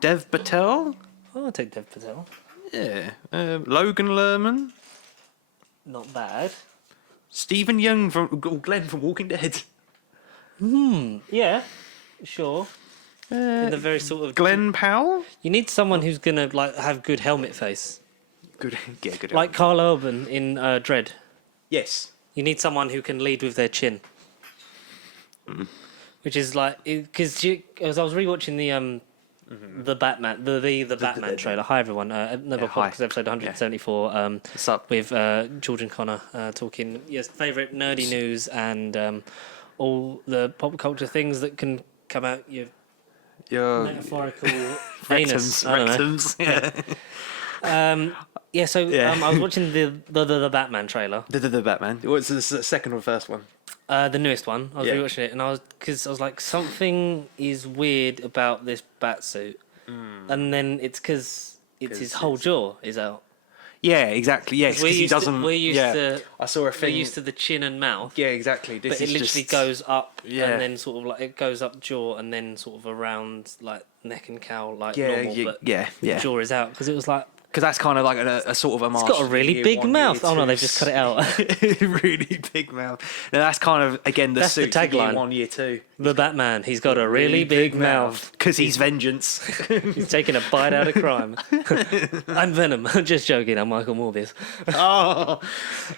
Dev Patel. Oh, I'll take Dev Patel. Yeah. Logan Lerman. Not bad. Stephen Young or Glenn from Walking Dead. Yeah, sure. In the very sort of Glenn Powell. You need someone who's gonna like have good helmet face, Good. Yeah, good. like Carl Urban in Dredd. Yes. You need someone who can lead with their chin, which is like because as I was rewatching the Batman the Batman trailer. Hi everyone, another podcast episode 174. What's up? With George and Connor talking favorite nerdy news and all the pop culture things that can come out your metaphorical anus. Rectums. Yeah. I was watching the Batman trailer. The Batman. What's the second or first one? The newest one. I was rewatching it, and I was like, something is weird about this Batsuit, and then it's because his whole jaw is out. Yeah, exactly. Yes, because he doesn't. We're used to. I saw a thing. We're used to the chin and mouth. Yeah, exactly. But it literally goes up, and then sort of like it goes up jaw, and then sort of around like neck and cowl, like normal. But the jaw is out because it was like. Because that's kind of like a sort of a master. It's got a really big mouth. Oh no, they've just cut it out. Really big mouth. Now that's kind of again the suit the tagline. Year 1, year 2. The Batman. He's got a really big mouth because he's vengeance. He's taking a bite out of crime. I'm Venom. I'm just joking. I'm Michael Morbius. So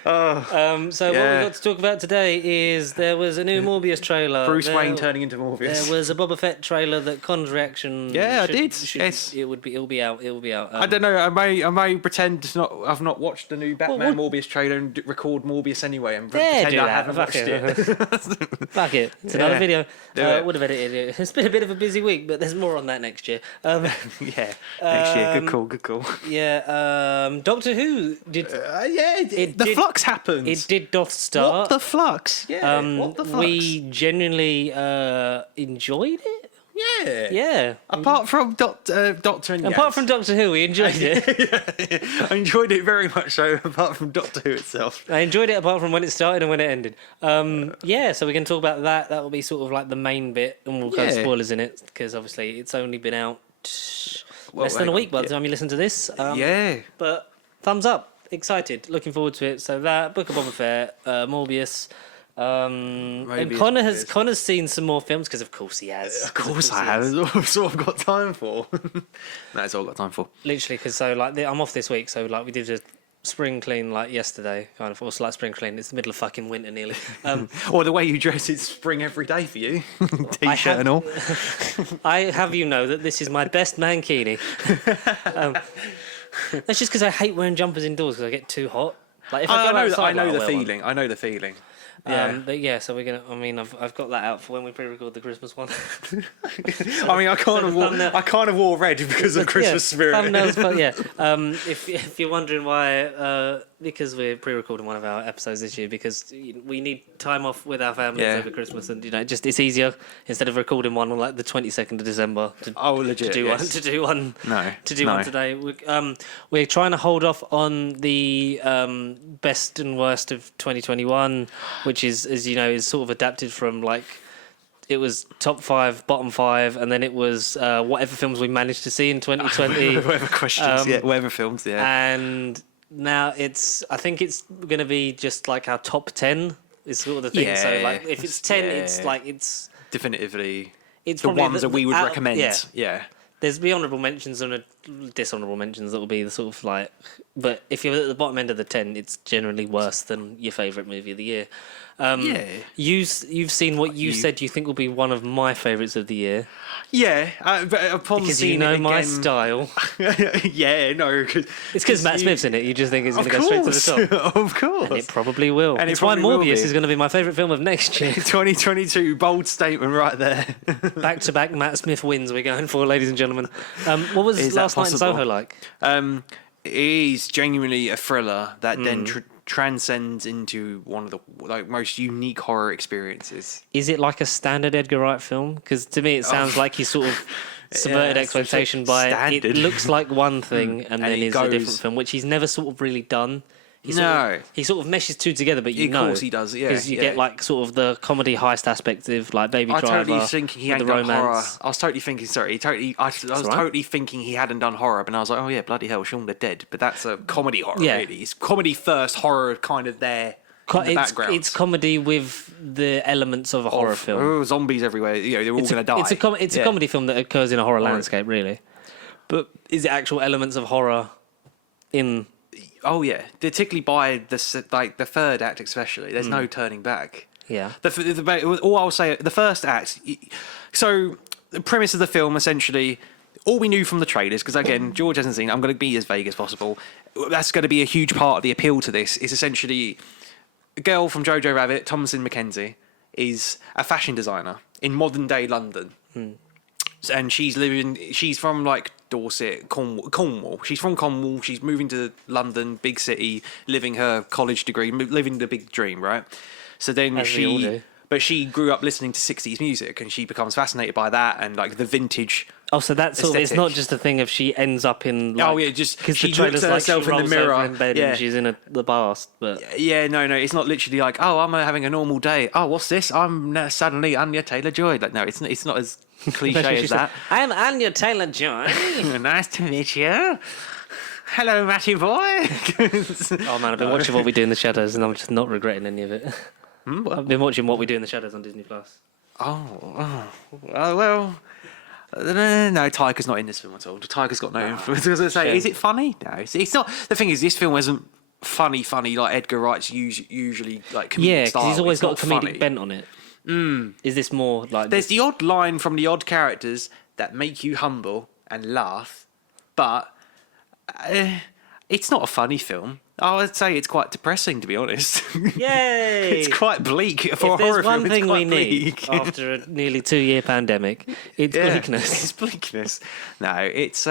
what we've got to talk about today is there was a new Morbius trailer. Bruce Wayne turning into Morbius. There was a Boba Fett trailer that Con's reaction. Yeah, I did. Yes, it'll be out. I don't know. I may pretend I've not watched the new Batman Morbius trailer and record Morbius anyway and pretend I haven't watched it. Fuck it. It's another video. Would have edited it. It's been a bit of a busy week, but there's more on that next year. Next year. Good call. Yeah. Doctor Who did. The Flux happened. It did doth start. What the Flux? Yeah. What the Flux? We genuinely enjoyed it. Yeah. Apart from Doctor Who, we enjoyed it. I enjoyed it very much so, apart from Doctor Who itself. I enjoyed it apart from when it started and when it ended. So we can talk about that. That will be sort of like the main bit, and we'll go spoilers in it, because obviously it's only been out less than a week by the time you listen to this. But thumbs up. Excited. Looking forward to it. So that, Book of Boba Fett, Morbius... and Connor's seen some more films because of course he has. Of course I have. That's all I've got time for. That's all I've got time for. Literally, because I'm off this week, so like we did a spring clean like yesterday, kind of, or slight spring clean. It's the middle of fucking winter nearly. Or the way you dress, it's spring every day for you. T-shirt and all. I have you know that this is my best mankini. That's just because I hate wearing jumpers indoors because I get too hot. Like if I go outside, I know the feeling. So we're gonna. I mean, I've got that out for when we pre-record the Christmas one. I mean, I kind of wore red because of Christmas spirit. Thumbnails, but if you're wondering why, because we're pre-recording one of our episodes this year because we need time off with our families over Christmas, and it's easier instead of recording one on like the 22nd of December. To do one today. We're trying to hold off on the best and worst of 2021. Which is, as you know, is sort of adapted from like it was top 5, bottom 5, and then it was whatever films we managed to see in 2020. Whatever films, And now I think it's going to be just like our top 10 is sort of the thing. Yeah, so like if it's 10, it's definitively it's the ones that we would recommend. Yeah. There's the honourable mentions and dishonourable mentions that will be the sort of like... But if you're at the bottom end of the 10, it's generally worse than your favourite movie of the year. You've seen what you said you think will be one of my favourites of the year. Yeah, but upon because seeing you know it my again, style. It's because Matt Smith's in it. You just think it's going to go straight to the top. Of course. And it probably will. And it's why Morbius is going to be my favourite film of next year. 2022, bold statement right there. Back-to-back Matt Smith wins we're going for, ladies and gentlemen. What was Last Night in Soho like? It is genuinely a thriller that then transcends into one of the most unique horror experiences. Is it like a standard Edgar Wright film? Because to me it sounds like he sort of subverted expectation by it looks like one thing and then is a different film, which he's never sort of really done. He sort of meshes two together, but Of course he does, yeah. Because you get like sort of the comedy heist aspect of like Baby I Driver. totally thinking he with hadn't the done horror. romance. I was totally thinking, I was totally thinking he hadn't done horror, but I was like, oh yeah, bloody hell, Shaun the Dead. But that's a comedy horror, really. It's comedy first, horror kind of there in the background. It's comedy with the elements of a horror film. Oh, zombies everywhere. You know, they're all going to die. It's a comedy film that occurs in a horror landscape, really. But is it actual elements of horror in? Oh yeah, particularly by the third act, especially. There's no turning back. Yeah. All I'll say, the first act. So the premise of the film, essentially, all we knew from the trailers, because again, George hasn't seen it, I'm going to be as vague as possible. That's going to be a huge part of the appeal to this. Is essentially a girl from Jojo Rabbit, Thomasin McKenzie, is a fashion designer in modern day London. And she's from like Dorset, Cornwall. She's from Cornwall. She's moving to London, big city, living her college degree, living the big dream, right? So then but she grew up listening to 60s music, and she becomes fascinated by that and like the vintage. Oh, so that's sort of, it's not just a thing of she ends up in. Like, just because she the trailer's looks at like herself she in the rolls mirror over in bed and she's in the past. But no, it's not literally like, oh, I'm having a normal day. Oh, what's this? I'm suddenly Anya Taylor-Joy. Like, no, it's not as cliche as that. I'm Anya Taylor-Joy. Nice to meet you. Hello, Matty boy. Oh man, I've been watching What We Do in the Shadows, and I'm just not regretting any of it. I've been watching What We Do in the Shadows on Disney Plus. Oh, well. No, Tiger's not in this film at all. Tiger's got no influence. I was going to say, is it funny? No, it's not. The thing is, this film isn't funny like Edgar Wright's usually like comedic style. Because he's always got a comedic funny. bent on it. Is this more like? There's the odd line from the odd characters that make you humble and laugh, but it's not a funny film. I would say it's quite depressing, to be honest. Yay! It's quite bleak for a horror film. If there's one thing we bleak. need after a nearly 2-year pandemic, it's bleakness. It's bleakness. No, it's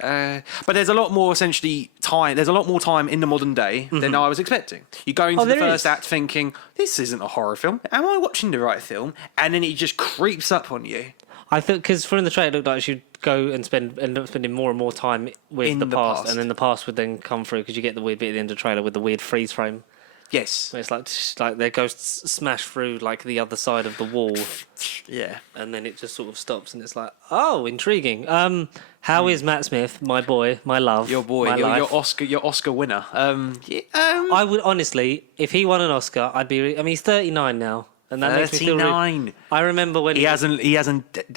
but there's a lot more essentially time. There's a lot more time in the modern day than I was expecting. You go into the first act thinking, this isn't a horror film. Am I watching the right film? And then it just creeps up on you. I think because from the trailer, it looked like she'd go and end up spending more and more time with the past, and then the past would then come through because you get the weird bit at the end of the trailer with the weird freeze frame. Yes, where it's like their ghosts smash through like the other side of the wall. Yeah, and then it just sort of stops, and it's like, oh, intriguing. How is Matt Smith, my boy, my love, your boy, your Oscar winner? I would honestly, if he won an Oscar, I'd be. I mean, he's 39 now. And that 39. Makes me I remember when he hasn't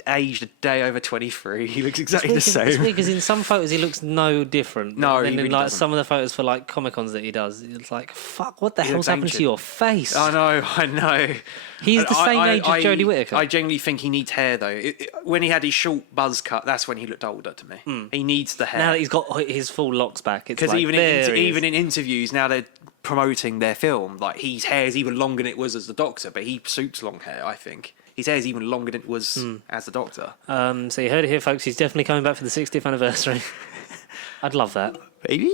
aged a day over 23. He looks exactly the same. It's weird because in some photos he looks no different. No, and then he really in like doesn't. some of the photos for like Comic-Cons that he does, it's like, fuck, what the hell's happened to your face? I know. He's the same age as Jodie Whittaker. I genuinely think he needs hair though. When he had his short buzz cut, that's when he looked older to me. He needs the hair. Now that he's got his full locks back, it's like, even in interviews now they're promoting their film, like his hair is even longer than it was as the Doctor, but he suits long hair. I think his hair is even longer than it was as the Doctor. So you heard it here, folks. He's definitely coming back for the 60th anniversary. I'd love that. Maybe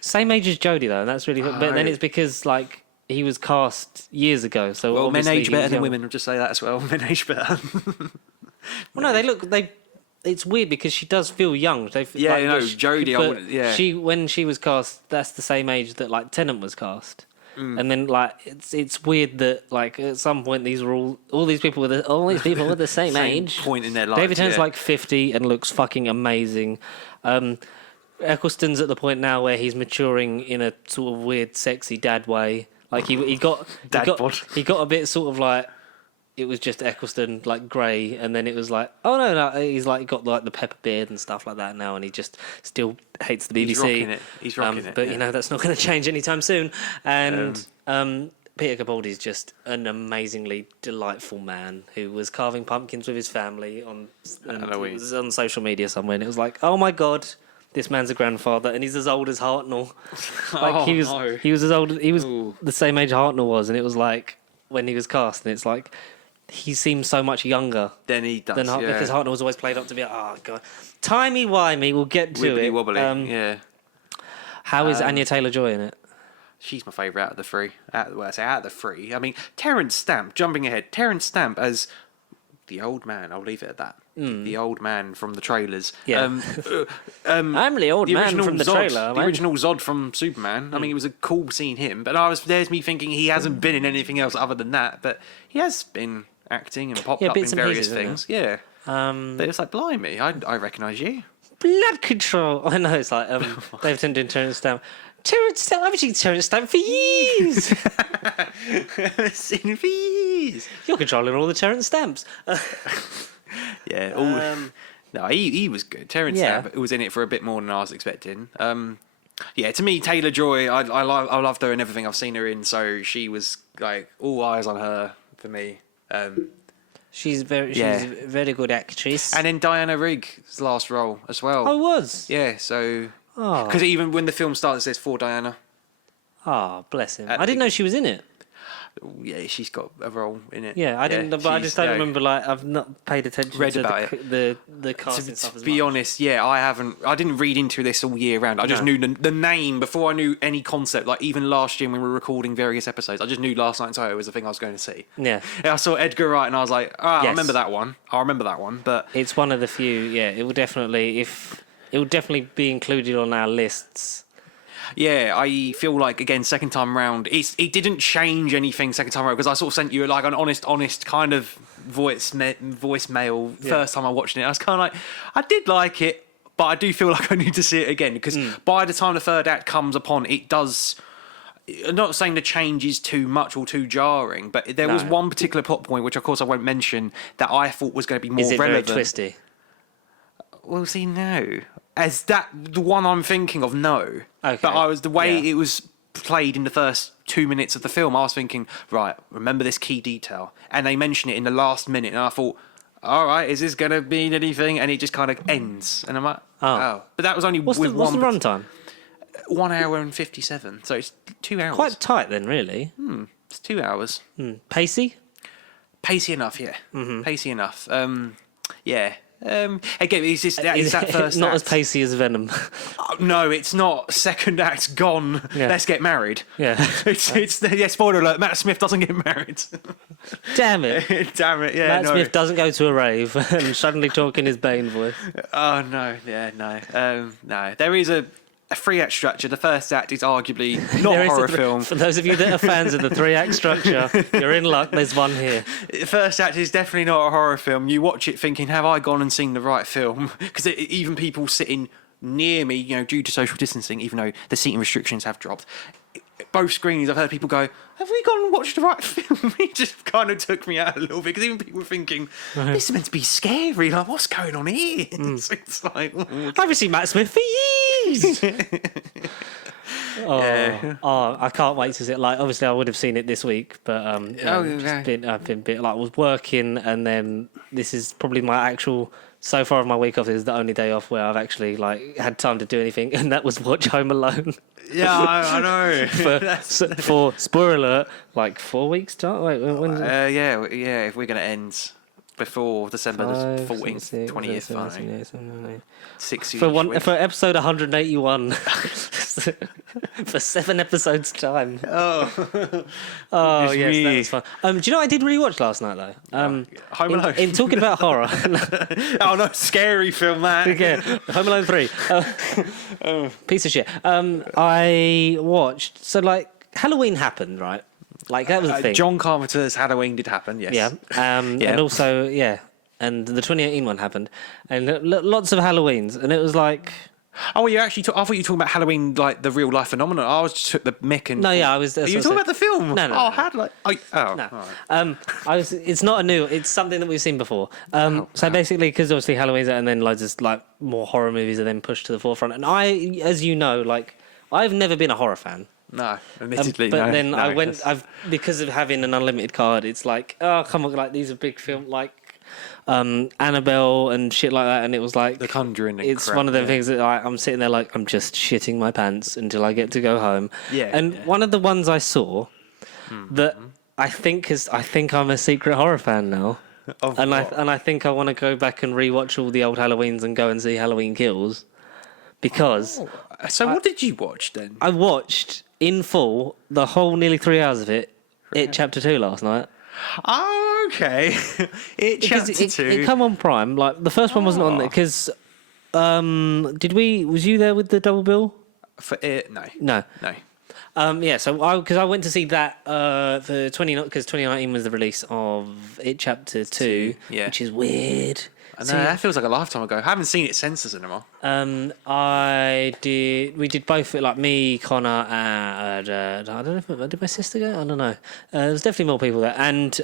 same age as Jodie though, and that's really. But then it's because like he was cast years ago. So men age better than women. I'll just say that as well. Men age better. Well, no, it's weird because she does feel young. Jodie. When she was cast, that's the same age that like Tennant was cast. And then like it's weird that like at some point these were all these people were the same age point in their life. David Tennant's like 50 and looks fucking amazing. Eccleston's at the point now where he's maturing in a sort of weird, sexy dad way. Like he got a bit sort of like. It was just Eccleston, like grey, and then it was like, oh no, he's like got like the pepper beard and stuff like that now, and he just still hates the BBC. He's rocking it. But you know that's not going to change anytime soon. And Peter Capaldi's just an amazingly delightful man who was carving pumpkins with his family on social media somewhere, and it was like, oh my god. This man's a grandfather, and he's as old as Hartnell. He was as old. He was the same age Hartnell was, and it was like when he was cast, and it's like. He seems so much younger than he does. Because Hartnell was always played up to be, oh god, timey-wimey. We'll get to it. Wobbly. How is Anya Taylor-Joy in it? She's my favourite out of the three. Out of the three. I mean, Terence Stamp. Jumping ahead, Terence Stamp as the old man. I'll leave it at that. The old man from the trailers. Yeah. I'm the old man from the trailer. The original Zod from Superman. I mean, it was a cool seeing him, but there's me thinking he hasn't been in anything else other than that. But he has been acting and popped up in various things. Yeah. But it's like, blimey, I recognise you. Blood control. I know, it's like David Tennant doing Terrence Stamp. Terrence Stamp, I've seen Terrence Stamp for years. Seen him for years. You're controlling all the Terrence Stamps. Yeah. No, he was good. Terrence Stamp was in it for a bit more than I was expecting. Yeah, to me, Taylor-Joy, I loved her in everything I've seen her in, so she was like all eyes on her for me. She's a very good actress. And then Diana Rigg's last role as well. Oh, was? Yeah, so... Because even when the film starts, it says for Diana. Oh, bless him. I didn't know she was in it. Yeah, she's got a role in it. Yeah, I didn't, but I just don't remember, like, I've not paid attention read to about the cast and stuff as much. To be honest, yeah, I didn't read into this all year round. I just knew the name before I knew any concept. Like, even last year when we were recording various episodes, I just knew Last Night in Soho was the thing I was going to see. Yeah. I saw Edgar Wright and I was like, I remember that one. But... It's one of the few, it will definitely, be included on our lists. Yeah, I feel like, again, second time round, it didn't change anything second time round, because I sort of sent you like an honest kind of voicemail first time I watched it. I was kind of like, I did like it, but I do feel like I need to see it again, because by the time the third act comes upon, it does... I'm not saying the change is too much or too jarring, but there was one particular plot point, which of course I won't mention, that I thought was going to be more relevant. Is it very twisty? Well, see, no. As that, the one I'm thinking of, no. Okay. But the way it was played in the first 2 minutes of the film, I was thinking, right, remember this key detail. And they mention it in the last minute, and I thought, all right, is this going to mean anything? And it just kind of ends. And I'm like, oh. But that was only what's the runtime? 1 hour and 57. So it's 2 hours. Quite tight then, really. It's 2 hours. Pacey? Pacey enough, yeah. Mm-hmm. Pacey enough. Yeah. Again, it's just it's that first not act. as pacey as Venom. No, it's not. Second act's gone. Yeah. Let's get married. Yeah. it's spoiler alert. Matt Smith doesn't get married. Damn it. Damn it. Yeah. Matt Smith doesn't go to a rave and suddenly talk in his Bane voice. Oh no. Yeah. No. No. There is a 3-act structure. The first act is arguably not a horror film. For those of you that are fans of the 3-act structure, you're in luck. There's one here. The first act is definitely not a horror film. You watch it thinking, have I gone and seen the right film? Because even people sitting near me, due to social distancing, even though the seating restrictions have dropped, both screenings I've heard people go, have we gone and watched the right film? It just kind of took me out a little bit, because even people were thinking, this is meant to be scary, like what's going on here? It's like, I haven't seen Matt Smith for years. I can't wait to see it. Like, obviously I would have seen it this week, but I've been I was working, and then this is probably my actual, so far of my week off, is the only day off where I've actually had time to do anything, and that was watch Home Alone. Yeah, I know. for spoiler alert, 4 weeks time. Wait, when's it? Yeah. If we're gonna end before December the 14th, 20th, 6 weeks. For episode 181, for 7 episodes time. Oh yes, that was fun. Do you know what I did rewatch last night though? Home Alone. In talking about horror. Oh no, scary film that. Yeah, Home Alone 3. Piece of shit. I watched. So Halloween happened, right? That was the thing. John Carpenter's Halloween did happen, yes. Yeah. And also, and the 2018 one happened. And lots of Halloweens. And it was like... Oh, you actually... I thought you were talking about Halloween, the real life phenomenon. I was just took the mick and... No, yeah, I was... Are you talking about the film? No. Oh, No. It's not a new... It's something that we've seen before. So basically, because obviously Halloween's out, and then loads of more horror movies are then pushed to the forefront. And I, as you know, I've never been a horror fan. No, admittedly, but no. then I went. Because of having an unlimited card, it's come on, these are big films, Annabelle and shit like that, and it was The Conjuring. It's one of them things that I'm sitting there I'm just shitting my pants until I get to go home. Yeah. And one of the ones I saw that I think I'm a secret horror fan now. I think I want to go back and rewatch all the old Halloweens and go and see Halloween Kills, because. So what did you watch then? I watched in full the whole nearly 3 hours of it. Chapter 2 last night. Oh, okay. It Because chapter 2. it come on Prime. Like the first one wasn't on there because. Was you there with the double bill? For it, no. No. Yeah, so I went to see that for 2019 was the release of It Chapter 2, yeah. which is weird. I know, that feels like a lifetime ago. I haven't seen it since the cinema. We did both, like me, Connor, and I don't know if did my sister go? I don't know. There was definitely more people there, and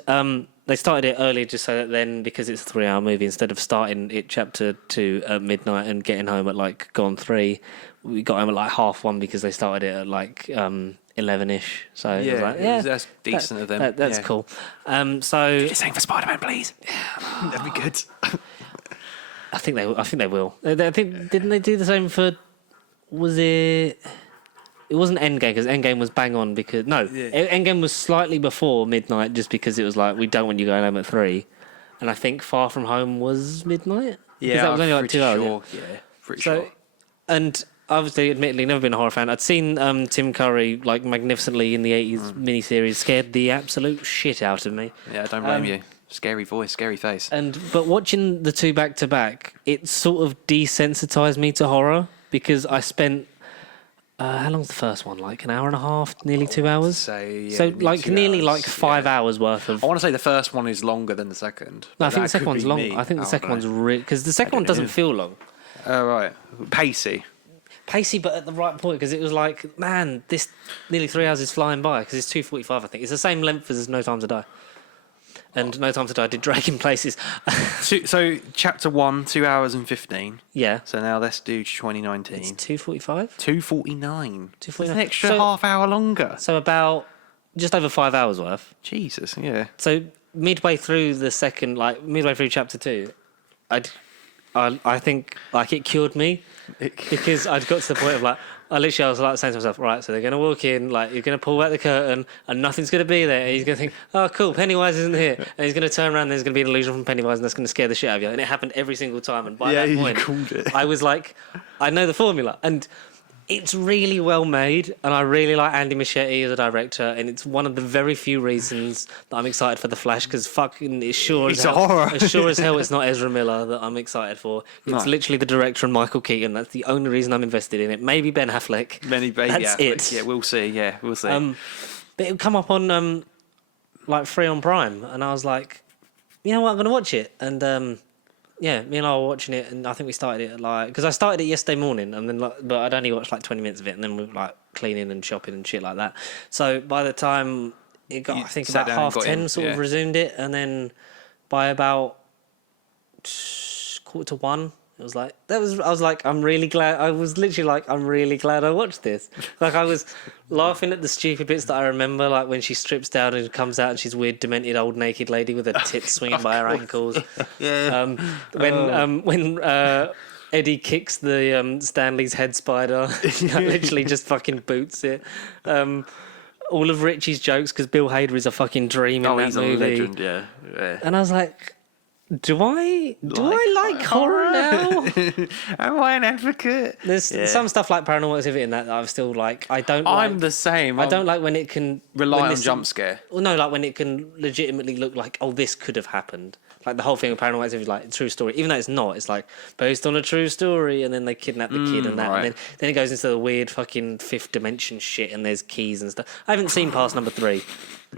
they started it early just so that then, because it's a 3-hour movie, instead of starting It Chapter 2 at midnight and getting home at like gone 3, we got home at like 1:30 because they started it at like 11ish. So it was like, that's decent of them. That's cool. So do the same for Spider-Man, please. That'd be good. I think they will. I think didn't they do the same for? Was it? It wasn't Endgame because Endgame was bang on because Endgame was slightly before midnight just because it was like we don't want you going home at 3, and I think Far From Home was midnight. Yeah, that was only like 2 hours. Yeah, pretty sure. And obviously, admittedly, never been a horror fan. I'd seen Tim Curry like magnificently in the 80s miniseries, scared the absolute shit out of me. Yeah, I don't blame you. Scary voice, scary face. But watching the two back to back, it sort of desensitized me to horror because I spent how long's the first one? Like an hour and a half, nearly 2 hours. So like nearly hours, like 5 hours worth of. I want to say the first one is longer than the second. No, I think the second one's long. I think the second one's because the second one doesn't feel long. Oh right, pacey, but at the right point because it was like, man, this nearly 3 hours is flying by because it's 2:45. I think it's the same length as No Time to Die. And No Time to Die did drag in places. So chapter 1, 2 hours and 15. Yeah. So now let's do 2019. It's 2:45. 2:49. 2:49. An extra half hour longer. So about just over 5 hours worth. Jesus, yeah. So midway through chapter 2, I think like it cured me because I'd got to the point of like. I was like saying to myself, right, so they're going to walk in, like, you're going to pull back the curtain, and nothing's going to be there. And he's going to think, oh, cool, Pennywise isn't here. And he's going to turn around, and there's going to be an illusion from Pennywise, and that's going to scare the shit out of you. And it happened every single time. And by that point, I was like, I know the formula. And it's really well made, and I really like Andy Muschietti as a director, and it's one of the very few reasons that I'm excited for The Flash, because fucking it's sure as hell it's not Ezra Miller that I'm excited for. It's literally the director and Michael Keaton. That's the only reason I'm invested in it. Maybe Ben Affleck. That's it. Yeah, we'll see. Yeah, we'll see. But it would come up on like free on Prime, and I was like, you know what, I'm going to watch it. And yeah, me and I were watching it, and I think we started it because I started it yesterday morning, and then but I'd only watched like 20 minutes of it, and then we were like cleaning and shopping and shit like that. So by the time it got, I think about 10:30, resumed it, and then by about 1:45, it was like I was like, I'm really glad. I was literally like, I'm really glad I watched this. Like I was laughing at the stupid bits that I remember, like when she strips down and comes out and she's weird, demented old naked lady with her tits swinging by her ankles. Yeah. When Eddie kicks the Stanley's head spider, literally just fucking boots it. All of Richie's jokes because Bill Hader is a fucking dream in that movie. A legend, yeah. And I was like, Do I like horror now? Am I an advocate? There's some stuff like Paranormal Activity in that I've still like. I'm the same. I don't like when it can rely on jump scare. Well, no, like when it can legitimately look like, oh, this could have happened. Like the whole thing with Paranormal Activity is like a true story, even though it's not. It's like based on a true story, and then they kidnap the kid and that, right. And then it goes into the weird fucking fifth dimension shit, and there's keys and stuff. I haven't seen past number 3.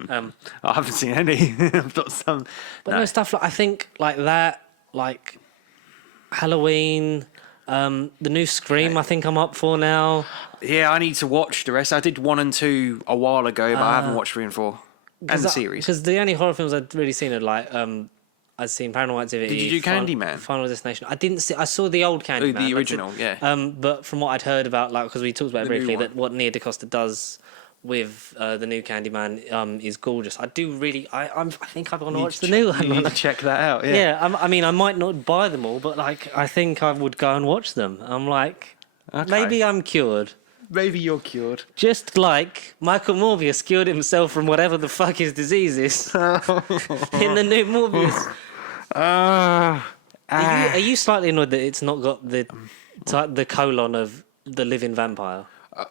I haven't seen any. I've got some, but no stuff like I think like that, like Halloween, the new Scream. I think I'm up for now. Yeah, I need to watch the rest. I did 1 and 2 a while ago, but I haven't watched 3 and 4 and the series. Because the only horror films I'd really seen are like I'd seen Paranormal Activity. Did you do Candyman? Final Destination. I didn't see. I saw the old Candyman. The original, yeah. But from what I'd heard about, like, because we talked about it briefly, that what Nia DaCosta does with the new Candyman is gorgeous. I do really. I think I want to watch the new one. You need to check that out. Yeah. Yeah. I mean, I might not buy them all, but like, I think I would go and watch them. I'm like, maybe I'm cured. Maybe you're cured. Just like Michael Morbius cured himself from whatever the fuck his disease is in the new Morbius. Are you slightly annoyed that it's not got the colon of the living vampire?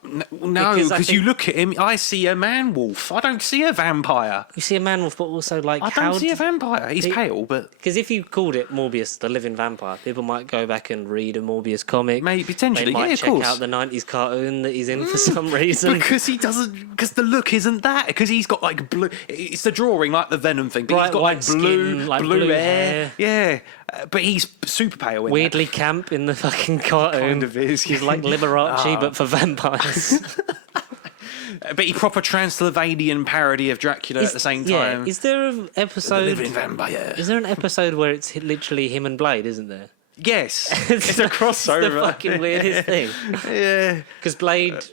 No, because you look at him, I see a man-wolf. I don't see a vampire. You see a man-wolf, but also like I don't see a vampire. He's pale, but... Because if you called it Morbius, the living vampire, people might go back and read a Morbius comic. Maybe, potentially, they might of check course. out the 90s cartoon that he's in for some reason. Because he doesn't... Because the look isn't that. Because he's got, like, blue... It's the drawing, like the Venom thing. But Bright he's got, white like, blue, skin, like blue blue hair. Yeah. But he's super pale in Weirdly camp in the fucking cartoon. Kind of is. He's like Liberace, but for vampires. But he proper Transylvanian parody of Dracula at the same time. Yeah. Is there an episode? The living vampire. Is there an episode where it's literally him and Blade? Isn't there? Yes. It's a crossover. It's the fucking weirdest thing. Yeah. Because Blade.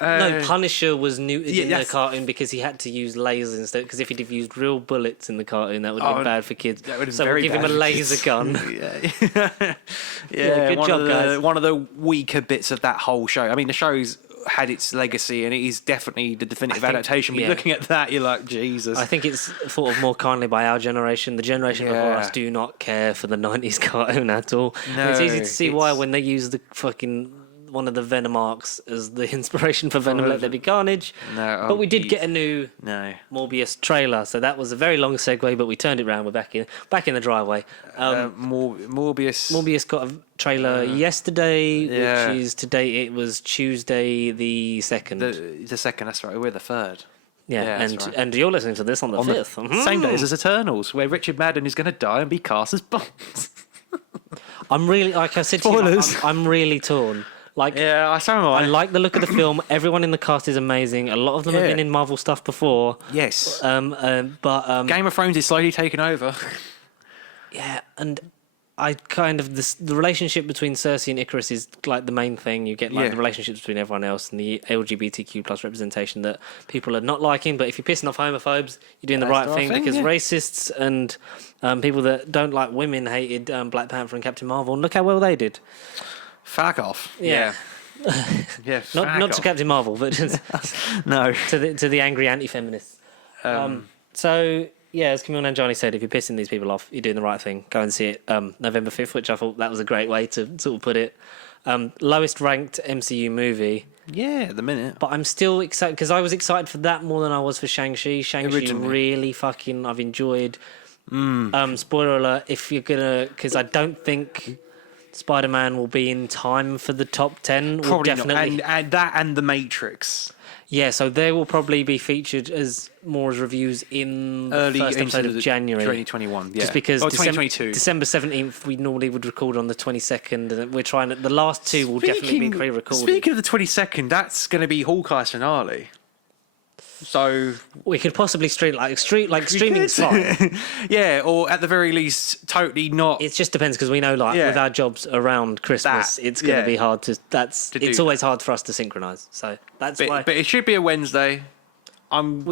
No, Punisher was neutered in the cartoon because he had to use lasers instead. Because if he'd have used real bullets in the cartoon, that would have been bad for kids. So we'll give him a laser gun. Yeah, good job, guys. One of the weaker bits of that whole show. I mean, the show's had its legacy, and it is definitely the definitive adaptation. But looking at that, you're like, Jesus. I think it's thought of more kindly by our generation. The generation before us do not care for the 90s cartoon at all. No, and it's easy to see why when they use the fucking... one of the Venom arcs as the inspiration for Venom Let There Be Carnage. No, but we did get a new Morbius trailer, so that was a very long segue, but we turned it around. We're back in the driveway. Morbius got a trailer yesterday, which is today. It was Tuesday the 2nd. The 2nd, that's right. We're the 3rd. Yeah, and you're listening to this on the 5th. Same day as Eternals, where Richard Madden is going to die and be cast as Bonds. I'm really, like I said to you, I'm really torn. Like, I like the look of the film. Everyone in the cast is amazing. A lot of them have been in Marvel stuff before. Yes. But Game of Thrones is slowly taking over. Yeah, and I kind of the relationship between Cersei and Icarus is like the main thing. You get like the relationships between everyone else and the LGBTQ plus representation that people are not liking. But if you're pissing off homophobes, you're doing the right thing because racists and people that don't like women hated Black Panther and Captain Marvel. And look how well they did. Fuck off. Yeah. Not to Captain Marvel, but no, to the angry anti-feminists. So yeah, as Camille Nanjiani said, if you're pissing these people off, you're doing the right thing. Go and see it November 5th, which I thought that was a great way to sort of put it. Lowest ranked MCU movie. Yeah, at the minute. But I'm still excited because I was excited for that more than I was for Shang-Chi. Shang-Chi really fucking I've enjoyed. Spoiler alert, if you're gonna, because I don't think Spider-Man will be in time for the top 10. Probably definitely not. And that and The Matrix. Yeah, so they will probably be featured as reviews in the first episode of January 2021. Yeah, just because 2022. December 17th we normally would record on the 22nd, and we're trying to. The last two will definitely be pre-recorded. Speaking of the 22nd, that's going to be Hawkeye's finale. So we could possibly streaming's fine. Yeah, or at the very least, totally not. It just depends because we know, with our jobs around Christmas, it's going to be hard to. It's always hard for us to synchronise. So that's why. But it should be a Wednesday.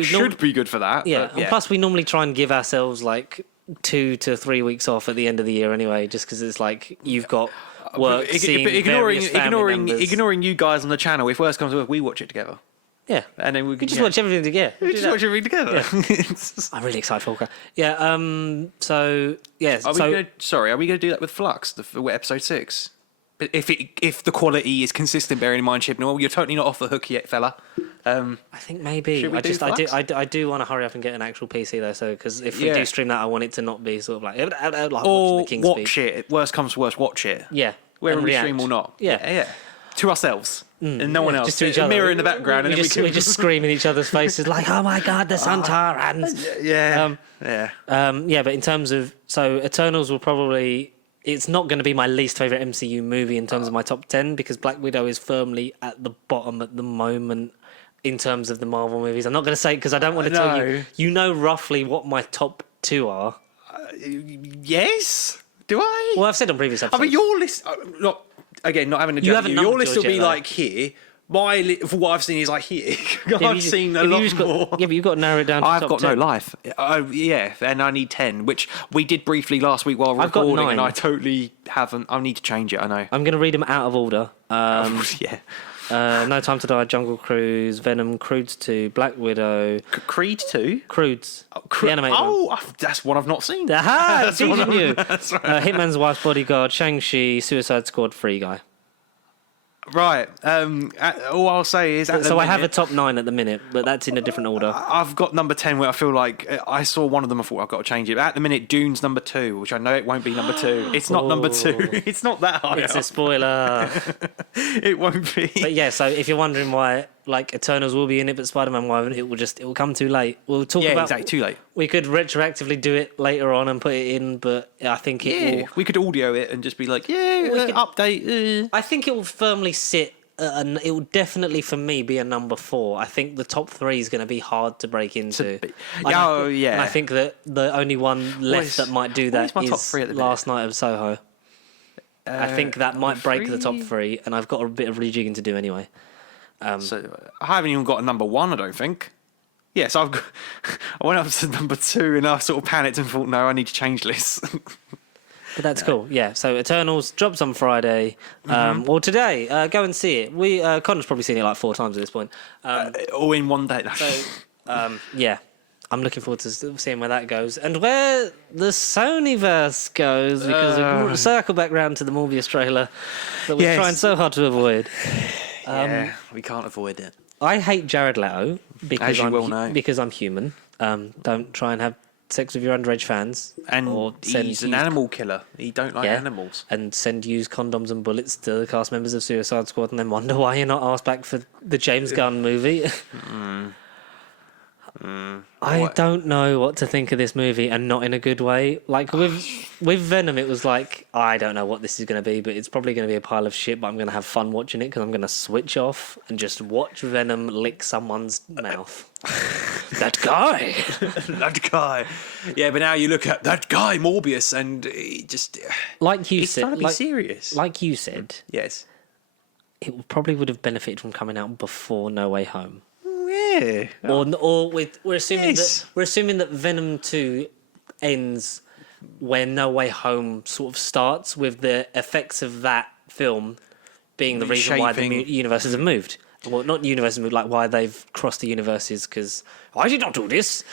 Should be good for that. Yeah, and plus we normally try and give ourselves like 2 to 3 weeks off at the end of the year anyway, just because it's like you've got work. Ignoring you guys on the channel, if worse comes to worse, we watch it together. Yeah, and then we could just watch everything together. Watch everything together. Yeah. I'm really excited for Hawkeye. Yeah. So yeah. Are we going to do that with Flux, episode 6? If the quality is consistent, bearing in mind Chibnall, you're totally not off the hook yet, fella. I think maybe. I do want to hurry up and get an actual PC though. So because if we do stream that, I want it to not be sort of like watching the King's Speech. It. Worst comes to worst, watch it. Yeah. Whether we stream or not. Yeah. To ourselves. And no one else. Just to each other. A mirror in the background. We're just screaming in each other's faces like, oh my God, the Sontarans. But in terms of... So Eternals will probably... It's not going to be my least favourite MCU movie in terms of my top 10 because Black Widow is firmly at the bottom at the moment in terms of the Marvel movies. I'm not going to say because I don't want to tell you. You know roughly what my top 2 are. Yes? Do I? Well, I've said on previous episodes. I mean, your list... Again, not having a judge, your list will be like here. My for what I've seen is like here. I've seen a lot more. Yeah, but you've got to narrow it down to I've top got 10. no life. And I need 10, which we did briefly last week while recording, and I totally haven't. I need to change it, I know. I'm going to read them out of order. No Time to Die, Jungle Cruise, Venom, Croods 2, Black Widow. Creed 2? Croods. The animated one. That's one I've not seen. Aha! Teasing you. That's right. Hitman's Wife's Bodyguard, Shang-Chi, Suicide Squad, Free Guy. Right. All I'll say is... So I have a top 9 at the minute, but that's in a different order. I've got number 10 where I feel like I saw one of them. I thought I've got to change it. But at the minute, Dune's number 2, which I know it won't be number 2. It's not number 2. It's not that high. It's a spoiler. It won't be. But yeah, so if you're wondering why, like, Eternals will be in it, but Spider-Man won't, it will come too late. We'll talk about... exactly, too late. We could retroactively do it later on and put it in, but I think it will... We could audio it and just be like, update. I think it will firmly sit... and it will definitely, for me, be a number 4. I think the top 3 is going to be hard to break into. And I think that the only one left that might do that my top is 3 at the minute? Last Night of Soho. I think that might break the top 3, and I've got a bit of rejigging to do anyway. So I haven't even got a number 1, I don't think. Yes, I went up to number 2 and I sort of panicked and thought, no, I need to change this. But that's cool, yeah. So Eternals drops on Friday. Well, today, go and see it. Connor's probably seen it like 4 times at this point. All in one day. So, yeah, I'm looking forward to seeing where that goes and where the Sonyverse goes, because we'll circle back round to the Morbius trailer that we're trying so hard to avoid. We can't avoid it. I hate Jared Leto because because I'm human. Don't try and have sex with your underage fans. And he's an animal killer. He don't like animals. And send used condoms and bullets to the cast members of Suicide Squad and then wonder why you're not asked back for the James Gunn movie. I don't know what to think of this movie, and not in a good way. Like with Venom, it was like, I don't know what this is going to be, but it's probably going to be a pile of shit, but I'm going to have fun watching it because I'm going to switch off and just watch Venom lick someone's mouth. That guy. That guy. Yeah, but now you look at that guy, Morbius, and it just... Like you he's said... trying to be serious. Like you said... Yes. It probably would have benefited from coming out before No Way Home. Yeah. We're assuming that Venom 2 ends where No Way Home sort of starts, with the effects of that film being the reason why the universes have moved. Well, not universes moved, like why they've crossed the universes, because why did you not do this?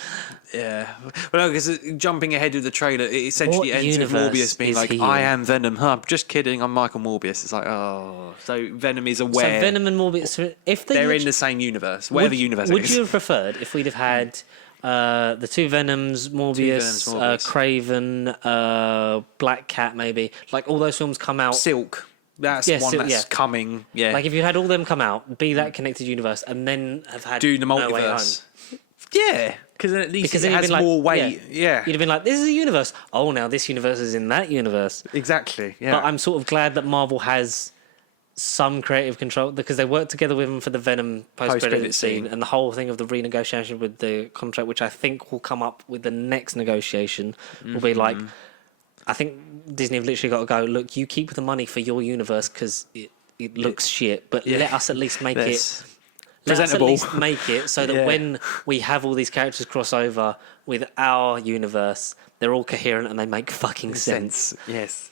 Yeah. Well, no, because jumping ahead of the trailer, it essentially ends with Morbius being like, I am Venom. Huh, just kidding, I'm Michael Morbius. It's like, oh. So Venom is aware. So Venom and Morbius, if they're in the same universe, whatever universe it is. Would you have preferred if we'd have had the 2 Venoms, Morbius, Kraven, Black Cat, maybe, like all those films come out? Silk. That's that's coming. Yeah. Like if you had all them come out, be that connected universe, and then have had do the multiverse. No Way Home. Yeah, because at least it has more weight. Yeah. You'd have been like, this is a universe. Oh, now this universe is in that universe. Exactly. Yeah. But I'm sort of glad that Marvel has some creative control, because they worked together with him for the Venom post-credit scene and the whole thing of the renegotiation with the contract, which I think will come up with the next negotiation. Will be like, I think Disney have literally got to go, look, you keep the money for your universe because it looks shit, but let us at least make it presentable. Let us at least make it so that when we have all these characters cross over with our universe, they're all coherent and they make fucking sense. Yes.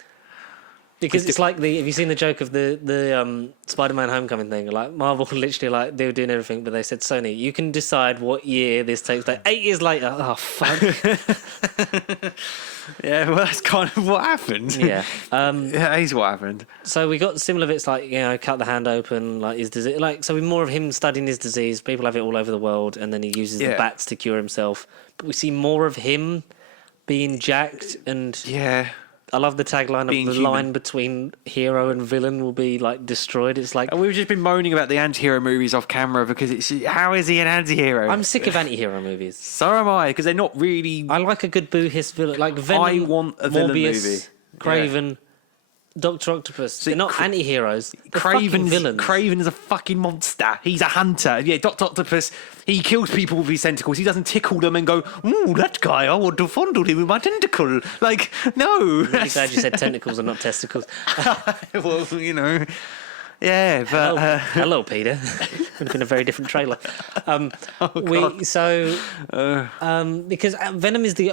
Because it's like have you seen the joke of the Spider-Man Homecoming thing? Like Marvel literally, like, they were doing everything, but they said, Sony, you can decide what year this takes place. 8 years later. Oh, fuck. Yeah, well, that's kind of what happened. Yeah. That is what happened. So we got similar bits like, cut the hand open, like his disease. Like, so we more of him studying his disease. People have it all over the world, and then he uses the bats to cure himself. But we see more of him being jacked and... Yeah. I love the tagline of the line between hero and villain will be like destroyed. It's like, and we've just been moaning about the anti-hero movies off camera because it's, how is he an anti-hero? I'm sick of anti-hero movies. So am I, because they're not really. I like a good boo-hiss villain, like Venom. I want a villain movie. Kraven, Dr. Octopus. They're not anti-heroes. They're Kraven's villains. Kraven is a fucking monster. He's a hunter. Yeah, Dr. Octopus, he kills people with his tentacles. He doesn't tickle them and go, ooh, that guy, I want to fondle him with my tentacle. Like, no. I'm really glad you said tentacles and not testicles. Well, yeah, but... Hello, Peter. Would have been a very different trailer. Because Venom is the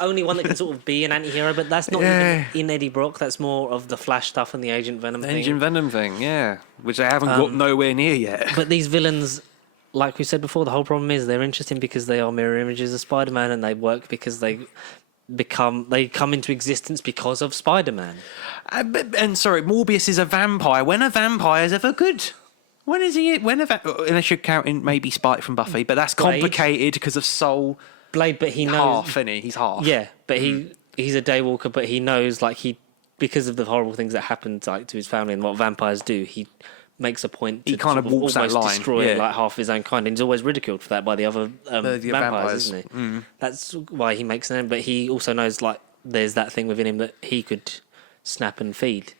only one that can sort of be an anti-hero, but that's not even in Eddie Brock. That's more of the Flash stuff and the Agent Venom thing. Agent Venom thing, yeah. Which they haven't got nowhere near yet. But these villains, like we said before, the whole problem is they're interesting because they are mirror images of Spider-Man, and they work because come into existence because of Spider-Man. And sorry, Morbius is a vampire. When are vampires ever good? When is he? Unless you're counting maybe Spike from Buffy, but that's Blade. complicated because of Soul. Blade, but he knows Half, isn't he? He's half. Yeah, but he's a daywalker, but he knows because of the horrible things that happened to his family and what vampires do, he makes a point to He kind of walks that almost line, destroy yeah. half his own kind, and he's always ridiculed for that by the other vampires, isn't he? Mm. That's why he makes them. But he also knows there's that thing within him that he could snap and feed.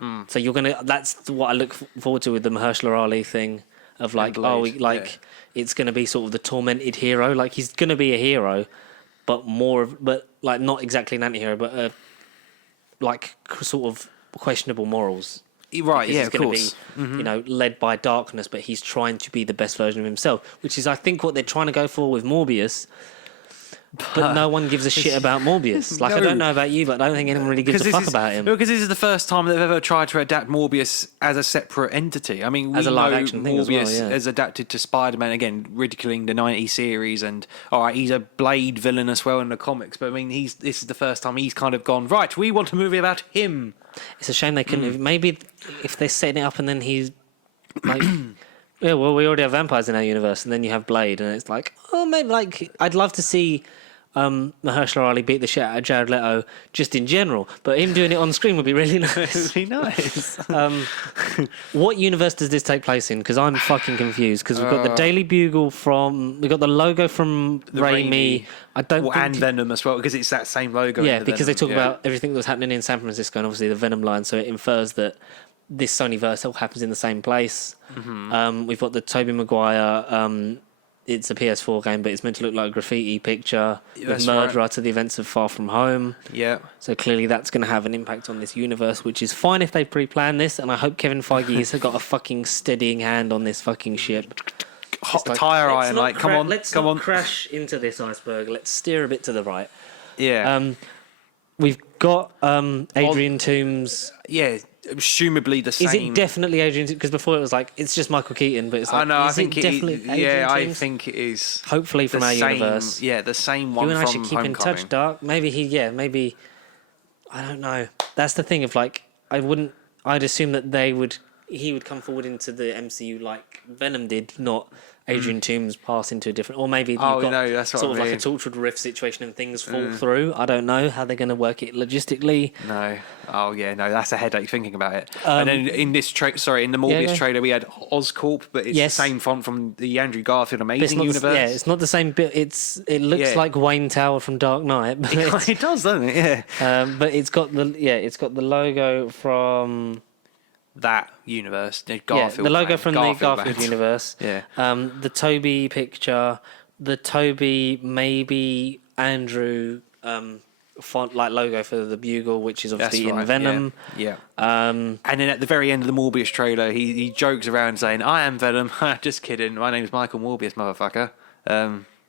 Mm. So that's what I look forward to with the Mahershala Ali thing of Blade, it's going to be sort of the tormented hero. Like he's going to be a hero, but not exactly an anti-hero, but sort of questionable morals. Right, Because yeah, he's of going course. to be, led by darkness, but he's trying to be the best version of himself, which is, I think, what they're trying to go for with Morbius. But no one gives a shit about Morbius. I don't know about you, but I don't think anyone really gives a fuck about him. Because this is the first time they've ever tried to adapt Morbius as a separate entity. I mean, we As a know live-action thing as well, Morbius yeah. has adapted to Spider-Man, again, ridiculing the 90s series, and, all right, he's a Blade villain as well in the comics, but, I mean, this is the first time he's kind of gone, right, we want a movie about him. It's a shame they couldn't have. Maybe if they're setting it up and then he's like, yeah, well, we already have vampires in our universe, and then you have Blade, and it's like, oh, maybe I'd love to see Mahershala Ali beat the shit out of Jared Leto just in general, but him doing it on screen would be really nice. Really nice. What universe does this take place in? Because I'm fucking confused. Because we've got the Daily Bugle we've got the logo from Raimi. I don't think and Venom as well, because it's that same logo. Yeah, in the because they Venom, talk about everything that was happening in San Francisco and obviously the Venom line, so it infers that this Sony verse all happens in the same place. Mm-hmm. We've got the Tobey Maguire. It's a PS4 game, but it's meant to look like a graffiti picture with That's murderer right. to the events of Far From Home. Yeah. So clearly that's going to have an impact on this universe, which is fine if they pre-planned this, and I hope Kevin Feige has got a fucking steadying hand on this fucking ship. Hot tire iron, come on, let's come not on. crash into this iceberg. Let's steer a bit to the right. Yeah. We've got Adrian Toombs. Yeah, assumably the same. Is it definitely Adrian? Because before it was like it's just Michael Keaton, but it's like I is think it definitely Adrian yeah, I Toombs? think it is. Hopefully from the our same, universe. Yeah, the same one You and I from should keep in Homecoming. touch, Dark. Maybe. I don't know. That's the thing of I'd assume that he would come forward into the MCU like Venom did, not Adrian Toombs pass into a different, or maybe you've got that's what sort of I mean. like a Tortured Rift situation and things fall through. I don't know how they're going to work it logistically. No. Oh yeah, no, that's a headache thinking about it. And then in this in the Morbius trailer, we had Oscorp, but it's the same font from the Andrew Garfield Amazing Universe. It's not the same bit. It looks like Wayne Tower from Dark Knight. But It does, doesn't it? Yeah. but it's got the logo from That universe, the Garfield. the logo from the Garfield band. universe. Yeah. The Toby picture, the Toby maybe Andrew font like logo for the Bugle, which is obviously in Venom. Yeah. Um, And then at the very end of the Morbius trailer, he jokes around saying, "I am Venom." Just kidding. My name's Michael Morbius, motherfucker.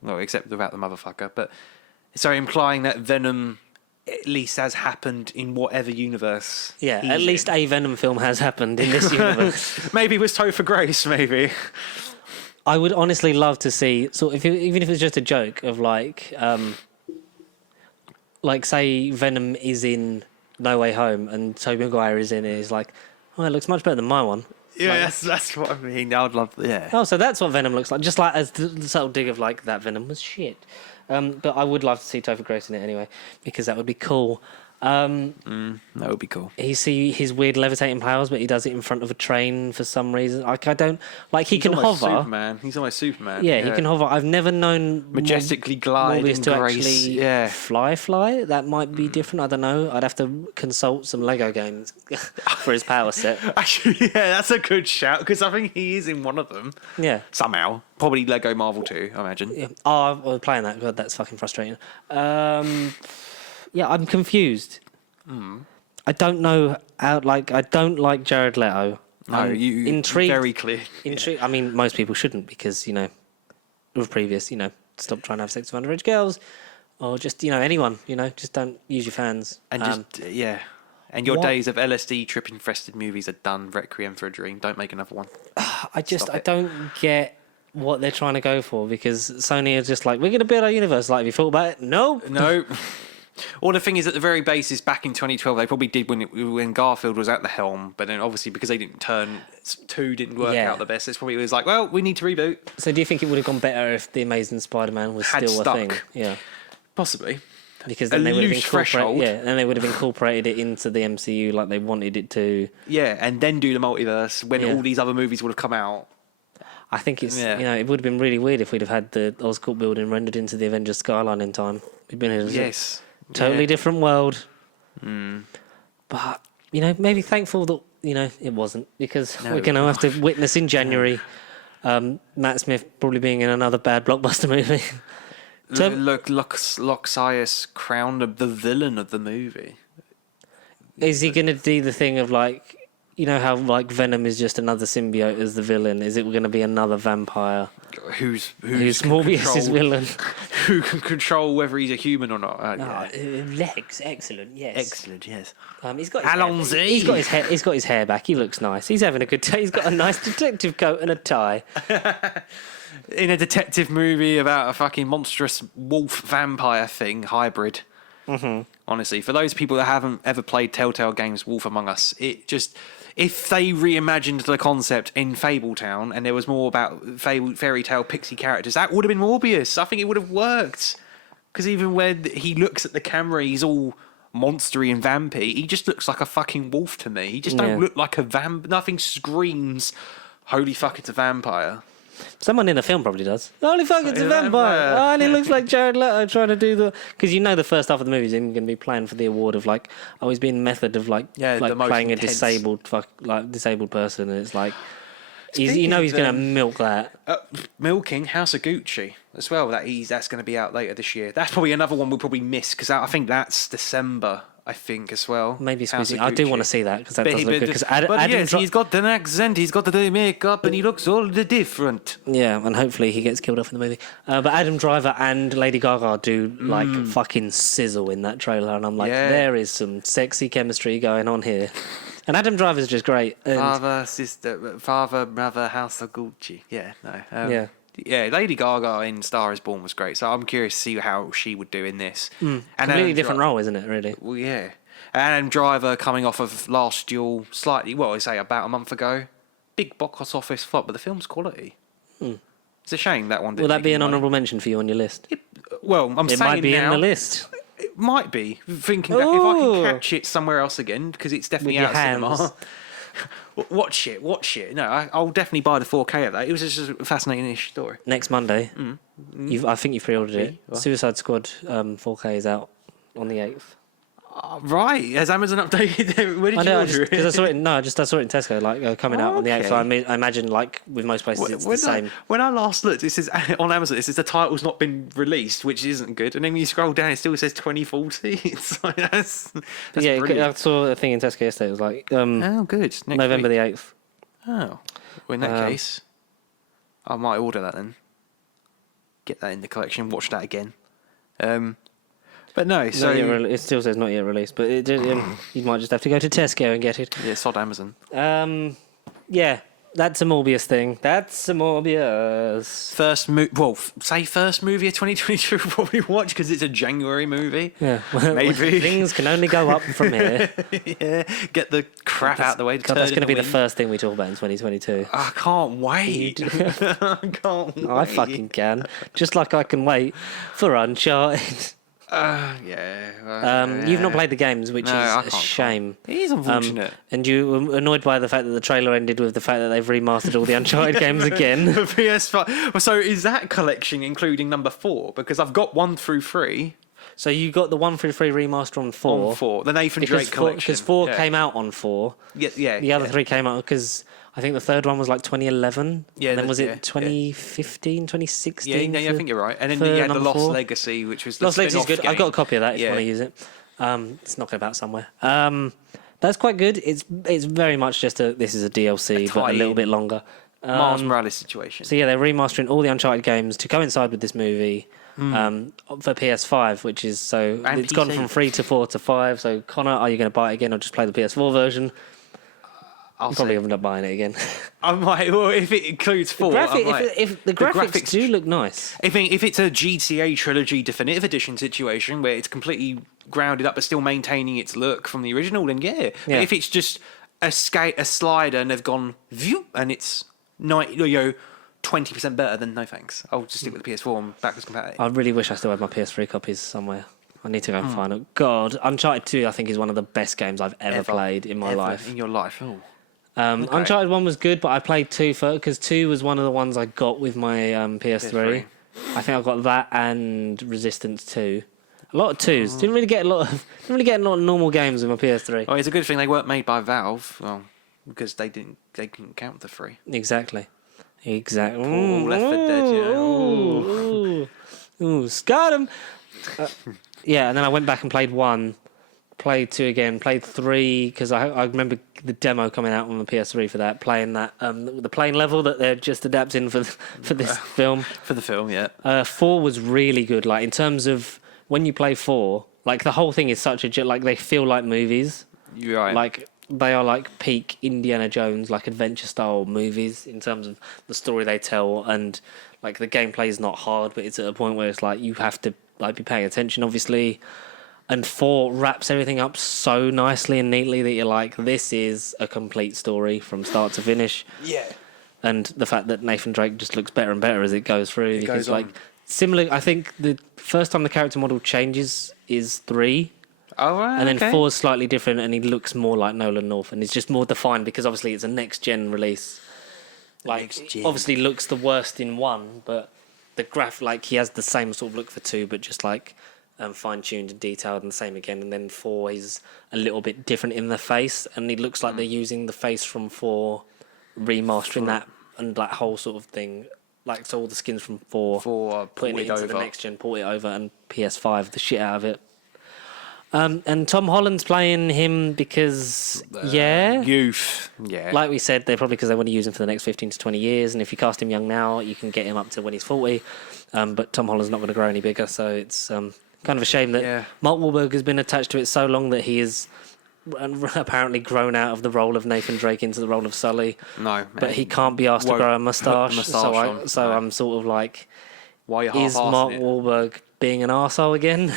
Well, except without the motherfucker. But so implying that Venom at least has happened in whatever universe. yeah, he's at least in. a Venom film has happened in this universe. Maybe it was Topher Grace. Maybe. I would honestly love to see, even if it's just a joke of say Venom is in No Way Home and Tobey Maguire is in it. It's like, oh, it looks much better than my one. Yeah, that's what I mean. I'd love. Yeah. Oh, so that's what Venom looks like. Just like as the subtle dig of that Venom was shit. But I would love to see Topher Grace in it anyway, because that would be cool. That would be cool. He see his weird levitating powers, but he does it in front of a train for some reason. I don't he He's can almost hover. Superman. He's almost Superman. Yeah, he can hover. I've never known Majestically glide Morbius in to grace. actually Yeah. fly. That might be different. I don't know. I'd have to consult some Lego games for his power set. Actually, yeah, that's a good shout, because I think he is in one of them. Yeah. Somehow. Probably Lego Marvel 2, I imagine. Yeah. Oh, I was playing that. God, that's fucking frustrating. Yeah, I'm confused. I don't know how. I don't like Jared Leto. No, I'm you intrigued. very clear. Intrigued. I mean, most people shouldn't, because with previous, stop trying to have sex with underage girls, or just anyone, just don't use your fans. And yeah. And your what- days of LSD trip infested movies are done. Requiem for a Dream. Don't make another one. I Stop it. don't get what they're trying to go for, because Sony is just like, we're going to build our universe. Like, have you thought about it? No. No. Or the thing is, at the very basis, back in 2012, they probably did when Garfield was at the helm, but then obviously because they didn't didn't work out the best, it's probably was like, well, we need to reboot. So do you think it would have gone better if the Amazing Spider-Man was still stuck. a thing? Yeah, Possibly. because then they would have then they would have incorporated it into the MCU like they wanted it to. Yeah, and then do the multiverse when all these other movies would have come out. I think it's it would have been really weird if we'd have had the Oscorp building rendered into the Avengers skyline in time. We'd been in a totally different world. But maybe thankful that it wasn't, because we're going to have to witness in January Matt Smith probably being in another bad blockbuster movie. Loxias crowned the villain of the movie. Is he going to do the thing of like, how like Venom is just another symbiote as the villain? Is it going to be another vampire? Who's Morbius' villain? Who can control whether he's a human or not? Legs, excellent, yes. Excellent, yes. He's got his hair back. He looks nice. He's having a good day. He's got a nice detective coat and a tie. In a detective movie about a fucking monstrous wolf vampire thing hybrid. Mm-hmm. Honestly, for those people that haven't ever played Telltale games, Wolf Among Us, if they reimagined the concept in Fabletown and there was more about fairy tale pixie characters, that would have been Morbius. I think it would have worked. Because even when he looks at the camera, he's all monstery and vampy. He just looks like a fucking wolf to me. He just don't look like a vamp. Nothing screams, holy fuck, it's a vampire. Someone in the film probably does. Holy fuck, it's a vampire. Oh, and he looks like Jared Leto trying to do the... Because the first half of the movie is him going to be playing for the award of like, he's being method of like playing a disabled person, and it's like... he's going to milk that. Milking House of Gucci as well. That's going to be out later this year. That's probably another one we'll probably miss, because I think that's December. I think as well. Maybe squeezing. I do want to see that, because that does look good. He's got an accent, he's got the makeup, and he looks all different. Yeah, and hopefully he gets killed off in the movie. But Adam Driver and Lady Gaga do like fucking sizzle in that trailer, and I'm like, there is some sexy chemistry going on here. And Adam Driver's just great. Father, mother, House of Gucci. Yeah, no. Yeah, Lady Gaga in Star is Born was great, so I'm curious to see how she would do in this. And completely different role, isn't it, really? Well, yeah. Adam Driver coming off of Last Duel, about a month ago. Big box office flop, but the film's quality. It's a shame that one didn't. Will that be an honourable mention for you on your list? It might be in the list. It might be. Thinking that if I can catch it somewhere else again, because it's definitely out of cinema. Watch it. No, I'll definitely buy the 4K of that. It was just a fascinating-ish story. Next Monday, I think you pre-ordered it. What? Suicide Squad 4K is out on the 8th. Right, has Amazon updated? Where did you order it? Because I saw it. No, I saw it in Tesco, coming out on the 8th. So I imagine, like with most places, it's the same. When I last looked, it says on Amazon, it says the title's not been released, which isn't good. And then when you scroll down, it still says 2040. It's like that's brilliant. I saw a thing in Tesco yesterday. It was like, good. Next November week. the 8th. Oh, well, in that case, I might order that then. Get that in the collection. Watch that again. But no, so it still says not yet released, but you might just have to go to Tesco and get it. Yeah, sod Amazon. That's a Morbius thing. That's a Morbius. First movie of 2022 we'll probably watch, because it's a January movie. Yeah, maybe things can only go up from here. Yeah, get the crap out of the way. That's going to be the first thing we talk about in 2022. I can't wait. I can't wait. I fucking can. Just like I can wait for Uncharted. You've not played the games, which is a shame. It is unfortunate. And you were annoyed by the fact that the trailer ended with the fact that they've remastered all the Uncharted games again. The PS5. So is that collection including number 4? Because I've got 1 through 3. So you got the 1 through 3 remaster on 4. On 4, the Nathan Drake collection. Because 4 came out on 4. Yeah. The other 3 came out because I think the third one was like 2011. Yeah. And then was it 2015, 2016? Yeah, I think you're right. And then you had the Lost Legacy, which was the Lost Legacy is good. game. I've got a copy of that if you want to use it. It's not about somewhere. That's quite good. It's very much just this is a DLC, but a little bit longer. Miles Morales situation. So yeah, they're remastering all the Uncharted games to coincide with this movie for PS5, which is and it's PC. Gone from 3 to 4 to 5. So Connor, are you going to buy it again or just play the PS4 version? I'll Probably see. end up buying it again. I might. Well, if it includes 4, I might. If the graphics do look nice. I think if it's a GTA trilogy definitive edition situation where it's completely grounded up but still maintaining its look from the original, then yeah. But if it's just a slider and they've gone view and it's 20% better, then no thanks. I'll just stick with the PS4 and backwards compatible. I really wish I still had my PS3 copies somewhere. I need to go and find it. God, Uncharted 2 I think is one of the best games I've ever played in my life. In your life, oh. Okay. Uncharted 1 was good, but I played 2 first because 2 was one of the ones I got with my PS3. I think I got that and Resistance 2. A lot of 2s. Didn't really get a lot of normal games with my PS3. Oh, it's a good thing they weren't made by Valve. Well, because they couldn't count the 3. Exactly. Ooh, Left 4 Dead, yeah. Ooh, got him. Yeah, and then I went back and played 1. Played 2 again, played 3 because I remember the demo coming out on the PS3 for that, playing that the plane level that they're just adapting for this film. For the film, yeah. 4 was really good. Like in terms of when you play 4, like the whole thing is such a like they feel like movies. You're right. Like they are like peak Indiana Jones, like adventure style movies in terms of the story they tell, and like the gameplay is not hard, but it's at a point where it's like you have to like be paying attention, obviously. And 4 wraps everything up so nicely and neatly that you're like, this is a complete story from start to finish. Yeah. And the fact that Nathan Drake just looks better and better as it goes through. It goes like on. Similar, I think the first time the character model changes is 3. Oh, right. And then 4 is slightly different and he looks more like Nolan North. And it's just more defined because obviously it's a next-gen release. Like, obviously looks the worst in 1, but the like he has the same sort of look for 2, but just like... fine-tuned and detailed and the same again, and then 4 he's a little bit different in the face and it looks like they're using the face from 4, remastering that and that whole sort of thing, like so all the skins from 4 putting it into the next gen, port it over, and PS5 the shit out of it. And Tom Holland's playing him because youth, like we said, they're probably because they want to use him for the next 15 to 20 years, and if you cast him young now you can get him up to when he's 40, but Tom Holland's not going to grow any bigger, so it's kind of a shame that Mark Wahlberg has been attached to it so long that he is apparently grown out of the role of Nathan Drake into the role of Sully. No, but he can't be asked to grow a moustache. I'm sort of like, why is Mark Wahlberg being an arsehole again?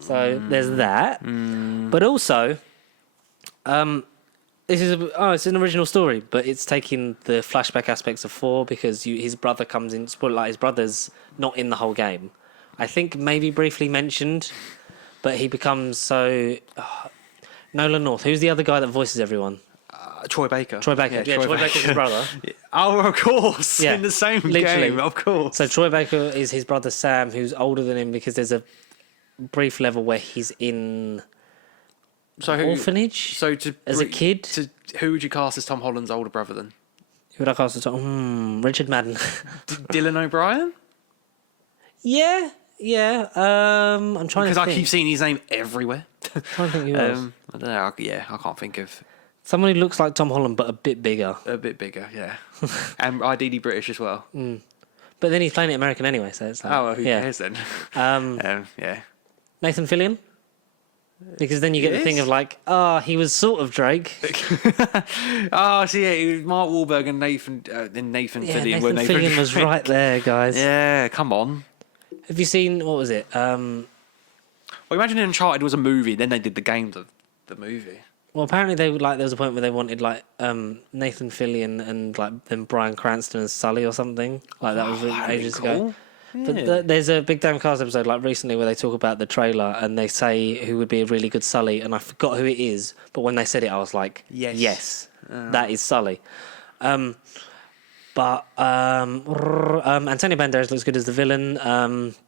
So there's that. But also, it's an original story, but it's taking the flashback aspects of 4 because his brother comes in. Spoiler, like his brother's not in the whole game. I think maybe briefly mentioned, but he becomes so... Nolan North. Who's the other guy that voices everyone? Troy Baker. Troy Baker. Yeah, Troy Baker's his brother. Oh, of course. Yeah. In the same game, of course. So Troy Baker is his brother Sam, who's older than him because there's a brief level where he's in orphanage as a kid. Who would you cast as Tom Holland's older brother then? Who would I cast as Richard Madden. Dylan O'Brien? Yeah. I'm trying to think. Because I keep seeing his name everywhere. I'm trying to think who else. I don't know. I can't think of... Someone who looks like Tom Holland, but a bit bigger. A bit bigger, yeah. And ideally British as well. But then he's playing it American anyway, so it's like... who cares then? Yeah. Nathan Fillion? Because then you get the thing of like, he was sort of Drake. It was Mark Wahlberg and Nathan Fillion. Nathan Fillion was right there, guys. Yeah, come on. Have you seen, what was it? Well, imagine Uncharted was a movie, then they did the game of the movie. Well, apparently there was a point where they wanted like Nathan Fillion and like then Bryan Cranston as Sully or something. Like that was ages ago. Yeah. But there's a Big Damn Cast episode like recently where they talk about the trailer and they say who would be a really good Sully, and I forgot who it is, but when they said it I was like, yes, that is Sully. But Antonio Banderas looks good as the villain.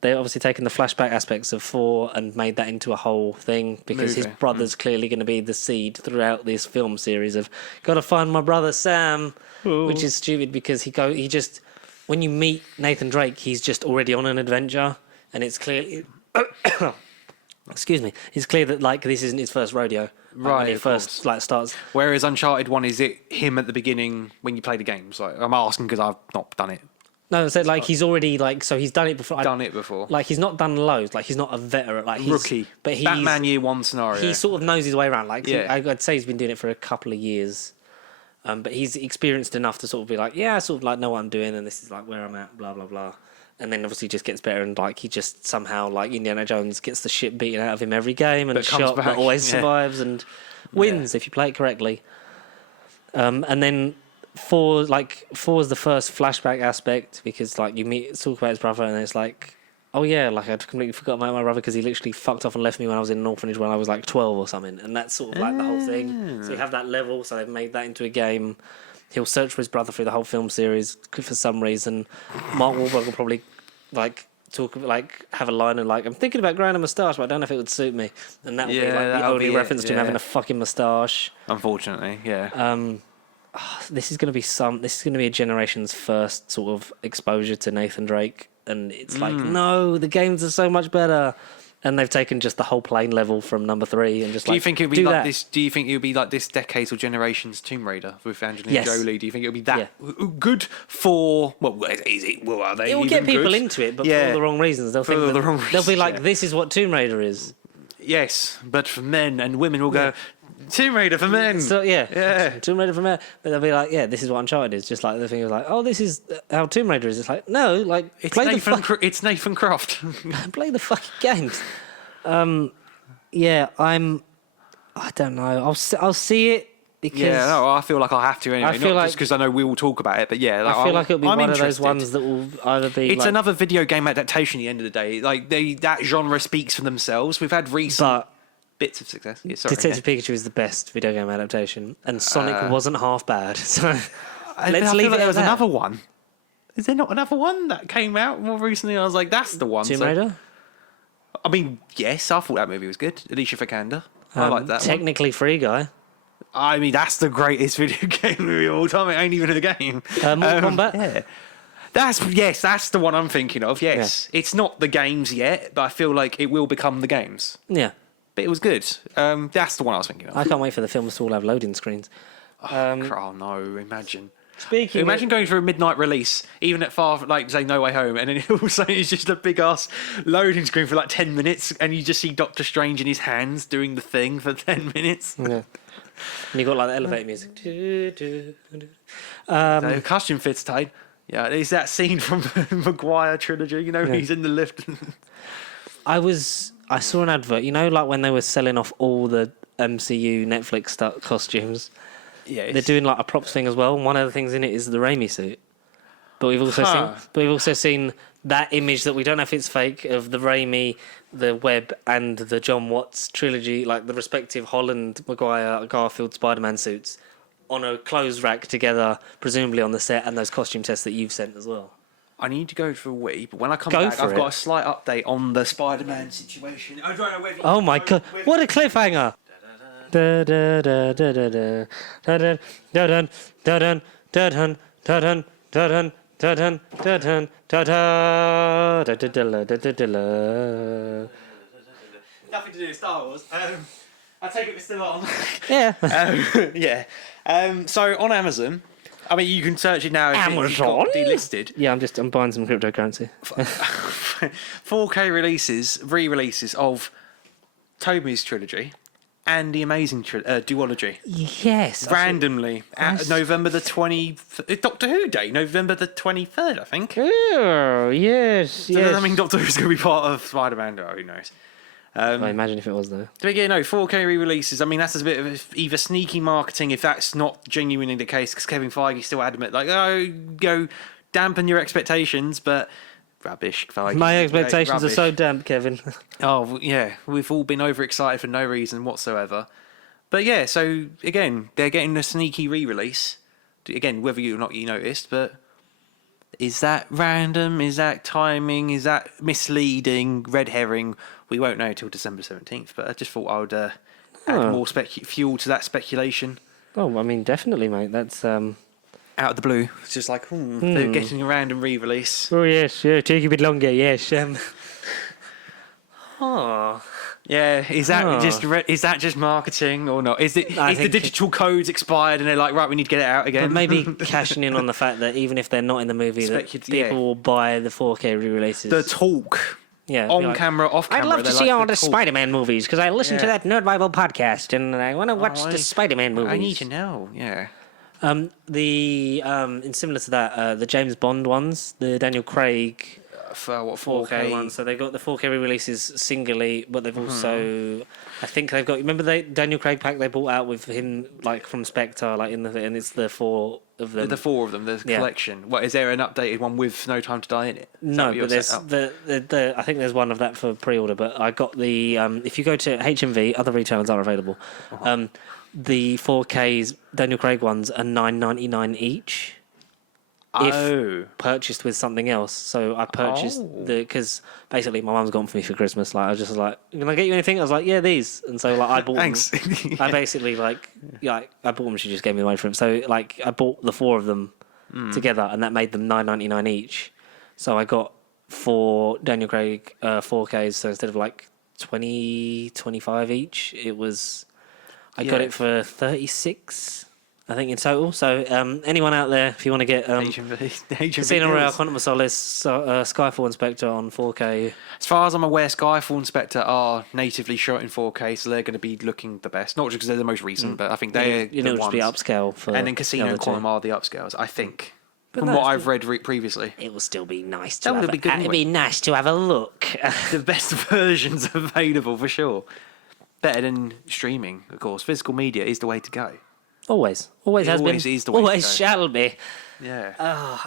They've obviously taken the flashback aspects of 4 and made that into a whole thing because his brother's clearly going to be the seed throughout this film series of got to find my brother Sam, which is stupid because he just when you meet Nathan Drake, he's just already on an adventure, and it's clear. Excuse me. It's clear that like this isn't his first rodeo. Right, when he first starts. Whereas Uncharted 1, is it him at the beginning when you play the games? Like, I'm asking because I've not done it. No, I said like he's already like so he's done it before. Done it before. Like he's not done loads. Like he's not a veteran. Like he's Rookie. But he's Batman Year One scenario. he sort of knows his way around. Like Yeah. I'd say he's been doing it for a couple of years. But he's experienced enough to sort of be like, yeah, I sort of like know what I'm doing, and this is like where I'm at, blah blah blah. And then obviously just gets better, and like he just somehow like Indiana Jones gets the shit beaten out of him every game, and But comes shot back, but always yeah. survives and wins if you play it correctly. And then four's the first flashback aspect because like you talk about his brother, and it's like, oh yeah, like I'd completely forgot about my brother because he literally fucked off and left me when I was in an orphanage when I was like 12 or something, and that's sort of like the whole thing. So you have that level, so they've made that into a game. He'll search for his brother through the whole film series for some reason. Mark Wahlberg will probably like have a line and like, I'm thinking about growing a moustache, but I don't know if it would suit me, and that would be like the that'll only be reference to him having a fucking moustache. Unfortunately, yeah. This is going to be a generation's first sort of exposure to Nathan Drake, and it's like, no, the games are so much better, and they've taken just the whole plane level from number 3 and just Do you think it'll be do like that. this? Do you think it'll be like this decade's or generation's Tomb Raider with Angelina Yes. Jolie? Do you think it'll be that good for? Well, is it? Well, are they? It will even get people good? into it, but for all the wrong reasons. They'll think the wrong they'll be reasons, like, yeah. this is what Tomb Raider is. Yes, but for men and women will go Tomb Raider for men. So Yeah. Tomb Raider from there. But they'll be like, yeah, this is what Uncharted is. Just like the thing was like, oh, this is how Tomb Raider is. It's like, no, like It's play it's Nathan Croft. play the fucking games. I don't know. I'll see it because Yeah, no, I feel like I have to anyway. I feel not like- just because I know we will talk about it, but yeah, I feel like it'll be I'm one of those interested. ones that will either be It's like, another video game adaptation. At the end of the day, like that genre speaks for themselves. We've had recent but bits of success. Yeah, sorry, Detective Pikachu is the best video game adaptation, and Sonic wasn't half bad. So I let's feel leave like it there at was that. another one. Is there not another one that came out more recently? I was like, that's the one. Tomb So- Raider. I mean, yes, I thought that movie was good. Alicia Vikander. I like that one. Technically Free Guy. I mean, that's the greatest video game movie of all time. It ain't even a game. Mortal Kombat. Yeah. That's the one I'm thinking of. Yes. It's not the games yet, but I feel like it will become the games. Yeah. But it was good. That's the one I was thinking of. I can't wait for the films to all have loading screens. Oh no, imagine. Speaking Imagine going for a midnight release, even at say No Way Home, and then all of a sudden it's just a big ass loading screen for like 10 minutes, and you just see Doctor Strange in his hands doing the thing for 10 minutes. Yeah. And you got like the elevator music. The costume fits tight. Yeah, there's that scene from Maguire trilogy, you know, he's in the lift. I saw an advert, you know, like when they were selling off all the MCU Netflix costumes. Yeah, They're doing like a props thing as well. And one of the things in it is the Raimi suit. But we've also seen that image that we don't know if it's fake of the Raimi, the Webb, and the John Watts trilogy, like the respective Holland, Maguire, Garfield, Spider-Man suits, on a clothes rack together, presumably on the set, and those costume tests that you've sent as well. I need to go for a wee, but when I come Go back, for I've it. got a slight update on the Spider-Man situation. I don't know whether Oh my god! What a cliffhanger! Da da da da da da da da da da da da da da da da da Nothing to do with Star Wars. I take it we're still on. Yeah. Yeah. So on Amazon, I mean, you can search it now if it's got Amazon? delisted. Yeah, I'm buying some cryptocurrency. 4K re-releases of Tobey's trilogy and the Amazing duology. Yes. Randomly at November the 20th, Doctor Who Day, November the 23rd, I think. Oh, yes, So does that mean Doctor Who's going to be part of Spider-Man? Oh, who knows? I imagine if it was though. But yeah, no, 4K re-releases. I mean, that's a bit of either sneaky marketing if that's not genuinely the case, because Kevin Feige's still adamant, like, oh, go dampen your expectations, but rubbish, Feige. My expectations are Rubbish. so damp, Kevin. Oh, yeah, we've all been overexcited for no reason whatsoever. But yeah, so again, they're getting a sneaky re-release. Again, whether you or not you noticed, but is that random? Is that timing? Is that misleading? Red herring? We won't know till December 17th, but I just thought I would add more fuel to that speculation. Oh, I mean, definitely, mate. That's Out of the blue. It's just like, they're getting a random re-release. Oh yes, yeah. Take a bit longer. Yes. Yeah, is that just marketing or not? Is the digital codes expired and they're like, right, we need to get it out again? But maybe cashing in on the fact that even if they're not in the movie, that people will buy the 4K re-releases. The talk. Yeah, on camera, off camera. I'd love to see all the Spider-Man movies because I listened to that Nerd Bible podcast and I want to watch the Spider-Man movies. I need to know. Yeah. And similar to that, the James Bond ones, the Daniel Craig. For what 4K ones? So they've got the 4K re-releases singularly, but they've also, I think they've got. Remember the Daniel Craig pack they brought out with him, like from Spectre, like and it's the 4 of them. The 4 of them, the collection. What is there an updated one with No Time to Die in it? No, but there's I think there's one of that for pre-order. But I got the if you go to HMV, other retailers are available. The 4K's Daniel Craig ones are $9.99 each. If purchased with something else. So I purchased because basically my mum's gone for me for Christmas. Like I was just like, can I get you anything? I was like, yeah, these. And so like I bought Thanks. them. I basically I bought them. She just gave me the money for them. So like I bought the 4 of them together, and that made them $9.99 each. So I got 4 Daniel Craig 4Ks. So instead of like 25 each, it was I got it for 36. I think in total. So anyone out there, if you want to get Casino Royale, Quantum of Solace, Skyfall Inspector on 4K. As far as I'm aware, Skyfall and Spectre are natively shot in 4K, so they're going to be looking the best. Not just because they're the most recent, but I think they're the ones. Just be upscale for. And then Casino and Quantum are the upscales, I think. From what I've read previously. It will still be nice to have it'd be nice to have a look. The best versions available, for sure. Better than streaming, of course. Physical media is the way to go. Always has been. Is the way always shall be. Yeah.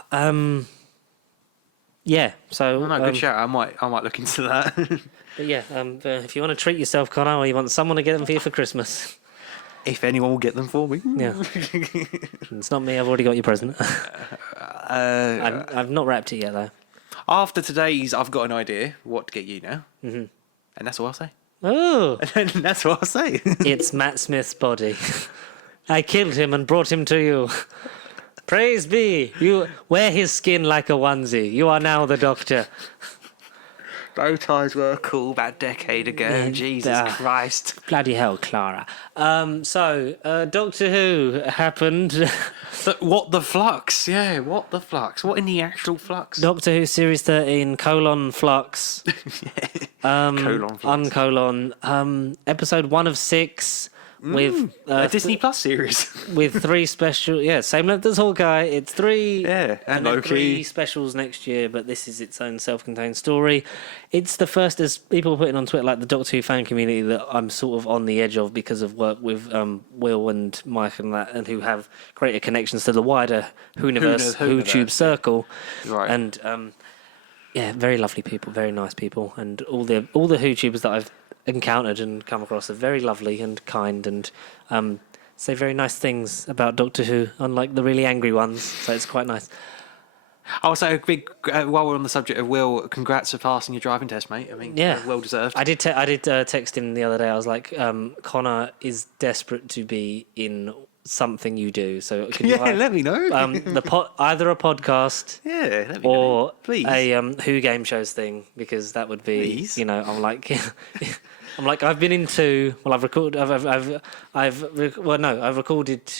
Yeah. So. Well, no, good shout. I might look into that. But yeah. If you want to treat yourself, Connor, or you want someone to get them for you for Christmas. If anyone will get them for me. Yeah. It's not me. I've already got your present. I've not wrapped it yet though. After today's, I've got an idea what to get you now, and that's all I'll say. Oh. And that's what I'll say. It's Matt Smith's body. I killed him and brought him to you. Praise be. You wear his skin like a onesie. You are now the Doctor. Bow ties were cool about a decade ago. Jesus Christ. Bloody hell, Clara. Doctor Who happened. What the Flux? Yeah, what the Flux? What in the actual Flux? Doctor Who Series 13, Flux. Episode 1 of 6. With a Disney Plus series with 3 special, same length as Hawkeye. It's 3, and Loki. 3 specials next year, but this is its own self-contained story. It's the first, as people put it on Twitter, like the Doctor Who fan community that I'm sort of on the edge of because of work with Will and Mike and that, and who have greater connections to the wider Whoniverse, WhoTube circle, right? And very lovely people, very nice people, and all the WhoTubers that I've encountered and come across are very lovely and kind and say very nice things about Doctor Who, unlike the really angry ones. So it's quite nice. I'll say a big while we're on the subject of Will, congrats for passing your driving test, mate. I mean, well deserved. I did text him the other day. I was like, Connor is desperate to be in something you do. So can you let me know. Either a podcast, let me or know. Please. A Who game shows thing, because that would be, please. I'm like. I'm like, I've been in 2. Well, I've recorded. I've recorded.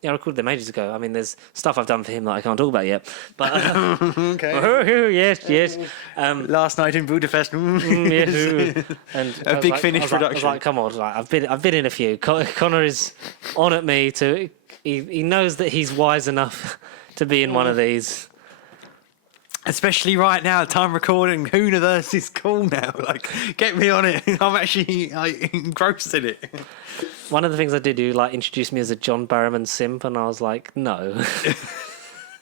Yeah, I recorded them ages ago. I mean, there's stuff I've done for him that I can't talk about yet. But okay. Yes. Last night in Budapest. Yes. And a big Finnish production. I was like, come on, I've been in a few. Connor is on at me to. He knows that he's wise enough to be in one of these. Especially right now, time recording, Whoniverse is cool now. Like, get me on it. I'm actually engrossed in it. One of the things I did do, introduce me as a John Barrowman simp, and I was like, no.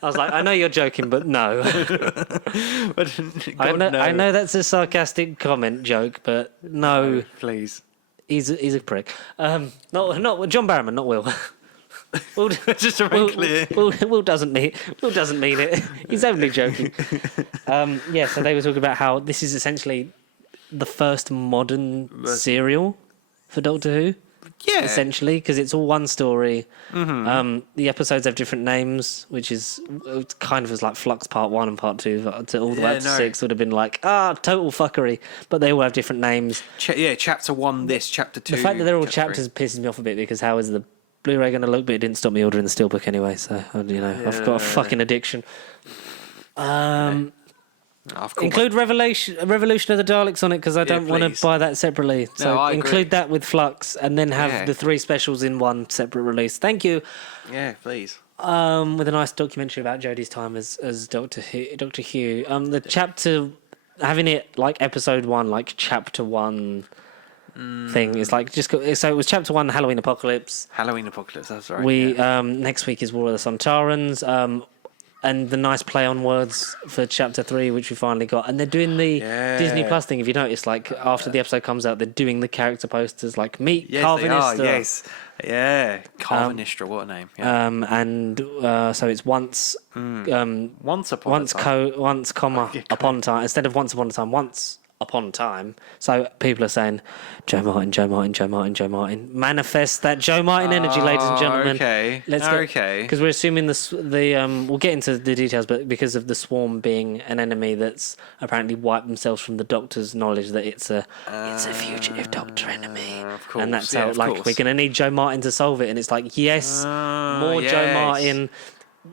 I was like, I know you're joking, but no. I know that's a sarcastic comment joke, but no. Please. He's a prick. Not John Barrowman, not Will. Will, just to make clear. Will doesn't mean it. He's only joking. So they were talking about how this is essentially the first modern serial for Doctor Who. Yeah. essentially, because it's all one story. The episodes have different names, which is kind of as like Flux Part 1 and Part 2 to all the way up to 6 would have been like, total fuckery. But they all have different names. Chapter 1 this, Chapter 2. The fact that they're all chapter chapters pisses me off a bit, because how is the Blu-ray going to look? But it didn't stop me ordering the steelbook anyway, so, I've got a fucking addiction. Include Revolution of the Daleks on it, because I don't want to buy that separately. So include that with Flux, and then have the 3 specials in one separate release. Thank you. Yeah, please. With a nice documentary about Jodie's time as Doctor Who. The chapter, having it like episode 1, like chapter 1 thing is like so it was chapter 1, Halloween Apocalypse. That's right. We next week is War of the Sontarans. And the nice play on words for chapter 3, which we finally got. And they're doing the Disney Plus thing. If you notice, like after the episode comes out, they're doing the character posters, like meet Carvanistra. Yes, yeah, Carvanistra, what a name. Yeah. So it's once upon time, instead of once upon a time, once upon time. So people are saying Joe Martin. Manifest that Joe Martin energy, ladies and gentlemen. Okay. Because we're assuming we'll get into the details, but because of the Swarm being an enemy that's apparently wiped themselves from the Doctor's knowledge that it's a fugitive Doctor enemy. Of course. And that's how we're going to need Joe Martin to solve it. And it's like, more Joe Martin.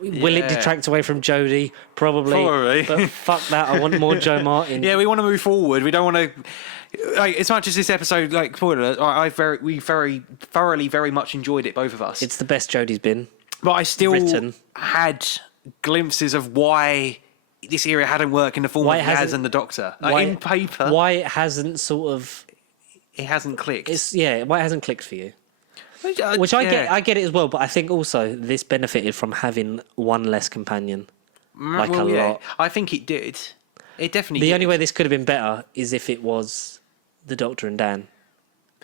Will it detract away from Jodie? Probably. But fuck that. I want more Joe Martin. Yeah, we want to move forward. We don't want to. Like, as much as this episode, like, spoiler, we very thoroughly, very much enjoyed it, both of us. It's the best Jodie's been. But I still had glimpses of why this era hadn't worked in the form of Yaz and the Doctor. Like, in paper. Why it hasn't sort of. It hasn't clicked. Why it hasn't clicked for you. Which I get it as well, but I think also this benefited from having one less companion. Lot. I think it did. It definitely did. The only way this could have been better is if it was the Doctor and Dan.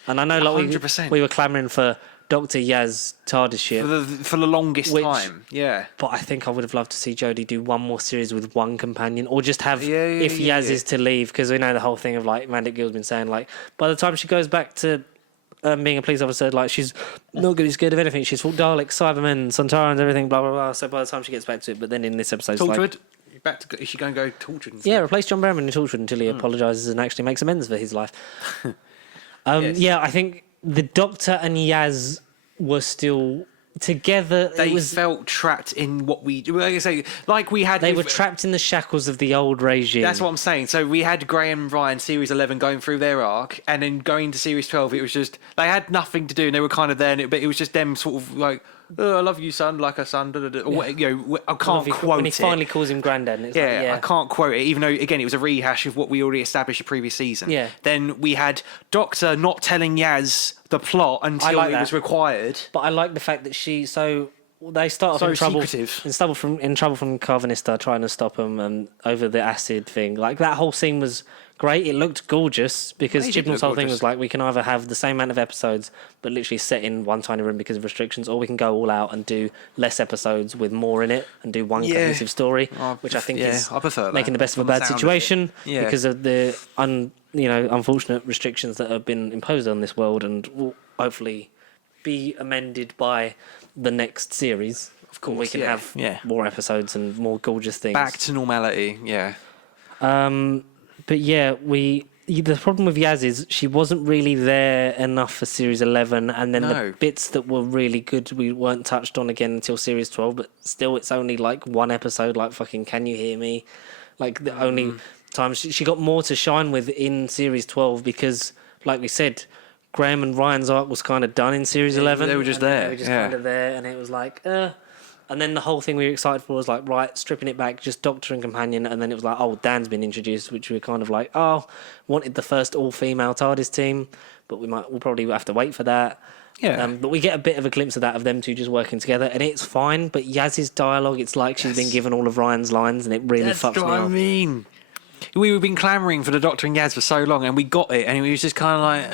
And I know like 100%. we were clamouring for Doctor Yaz TARDIS ship. For the longest time, yeah. But I think I would have loved to see Jodie do one more series with one companion, or just have Yaz is to leave, because we know the whole thing of like Mandip Gill's been saying like by the time she goes back to being a police officer, like she's not going to be scared of anything. She's fought Daleks, Cybermen, Sontarans, everything, blah blah blah. So by the time she gets back to it, but then in this episode, Torchwood, is she going to go Torchwood? Replace John Barrowman in Torchwood until he apologises and actually makes amends for his life. Yes. Yeah, I think the Doctor and Yaz were still together. They felt trapped in what we, like I say, like we had. They were trapped in the shackles of the old regime. That's what I'm saying. So we had Graham and Ryan series 11 going through their arc, and then going to series 12, it was just they had nothing to do, and they were kind of there, but it was just them sort of like, oh, I love you, son, like a son. I can't quote when he it. finally calls him granddad. And it's I can't quote it, even though again it was a rehash of what we already established the previous season. Yeah. Then we had Doctor not telling Yaz the plot until it was required. But I like the fact that they start off in trouble from Carvanista trying to stop him and over the acid thing. Like that whole scene was great. It looked gorgeous because Chibnall's whole thing was like, we can either have the same amount of episodes but literally set in one tiny room because of restrictions, or we can go all out and do less episodes with more in it and do one cohesive story, which I think is making the best of a bad situation because of the unfortunate restrictions that have been imposed on this world, and will hopefully be amended by the next series. Of course, we can have more episodes and more gorgeous things. Back to normality, yeah. But yeah, the problem with Yaz is she wasn't really there enough for series 11, and then the bits that were really good we weren't touched on again until series 12. But still, it's only like one episode, like fucking Can You Hear Me? Like the only time she got more to shine with in series 12, because, like we said, Graham and Ryan's arc was kind of done in series 11. They were just there. They were just kind of there, and it was like, And then the whole thing we were excited for was like, right, stripping it back, just Doctor and Companion, and then it was like, oh, Dan's been introduced, which we were kind of like, oh, wanted the first all-female TARDIS team, but we'll probably have to wait for that. Yeah. But we get a bit of a glimpse of that, of them two just working together, and it's fine, but Yaz's dialogue, it's like she's been given all of Ryan's lines, and it really fucks me up. That's what I mean. We've been clamouring for the Doctor and Yaz for so long, and we got it, and it was just kind of like.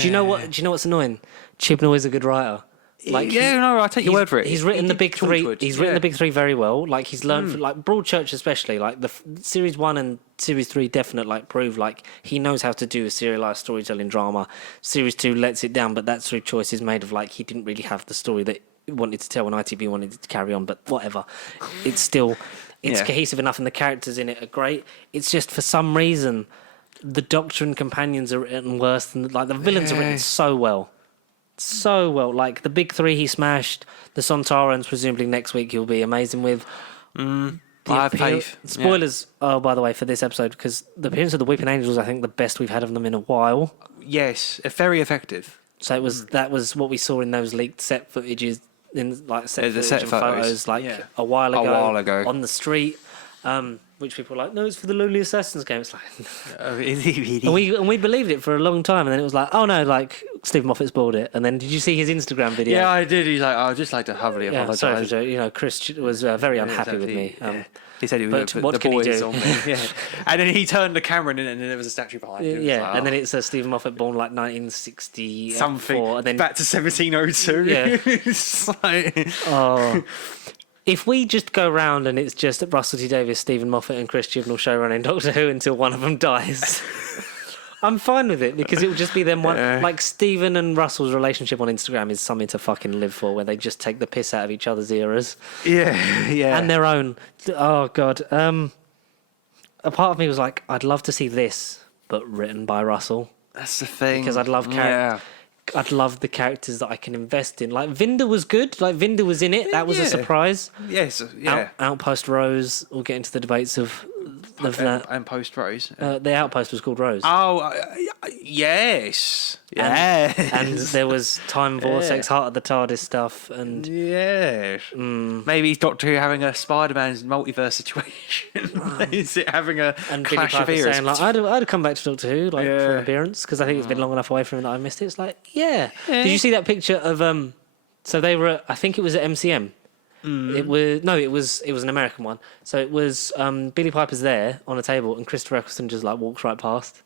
Do you know what's annoying? Chibnall is a good writer. Like, yeah, no, I take your word for it. He's written He the did big three. Torchwood, He's written the big three very well. Like he's learned, like Broadchurch especially. Like the series 1 and series 3 definite like prove like he knows how to do a serialized storytelling drama. Series 2 lets it down, but that's through choices made of like he didn't really have the story that he wanted to tell and ITV wanted it to carry on. But whatever, it's still cohesive enough, and the characters in it are great. It's just for some reason the Doctor and companions are written worse than like the villains are written so well. So well, like the big three he smashed. The Sontarans presumably next week he'll be amazing with. I have faith. Spoilers. Oh, by the way, for this episode, because the appearance of the Weeping Angels, I think the best we've had of them in a while. Yes, very effective. So it was that was what we saw in those leaked set footages, in like set photos, like a while ago on the street. Which people were like, no, it's for the Lonely Assassins game. It's like, and we believed it for a long time, and then it was like, oh no, like Stephen Moffat spoiled it. And then did you see his Instagram video? Yeah, I did. He's like, I'd just like to humbly apologise. Sorry for Chris was very unhappy with me. He said he was but what the can he boys do? on me. Yeah. And then he turned the camera in, and then there was a statue behind him. Yeah, like, and then it's Stephen Moffat born like 1960 something, and then back to 1702. Yeah. It's like... Oh. If we just go round and it's just Russell T Davies, Stephen Moffat, and Chris Chibnall showrunning Doctor Who until one of them dies, I'm fine with it because it will just be them one. Like Stephen and Russell's relationship on Instagram is something to fucking live for, where they just take the piss out of each other's eras. Yeah. And their own. Oh god. A part of me was like, I'd love to see this, but written by Russell. That's the thing. Because I'd love I'd love the characters that I can invest in. Like Vinda was good. Like Vinda was in it. That was a surprise. Yes. Yeah. Outpost Rose. We'll get into the debates of that. And Post Rose. The Outpost was called Rose. Oh, yes. Yeah. And there was Time Vortex, Heart of the TARDIS stuff, and maybe Doctor Who having a Spider-Man's multiverse situation. Is it having a clash of eras? Saying, like, I'd come back to Doctor Who for an appearance because I think it's been long enough away from him that I missed it. It's like, Did you see that picture of So they were. I think it was at MCM. It was an American one. So it was Billy Piper's there on a table, and Christopher Eccleston just like walks right past.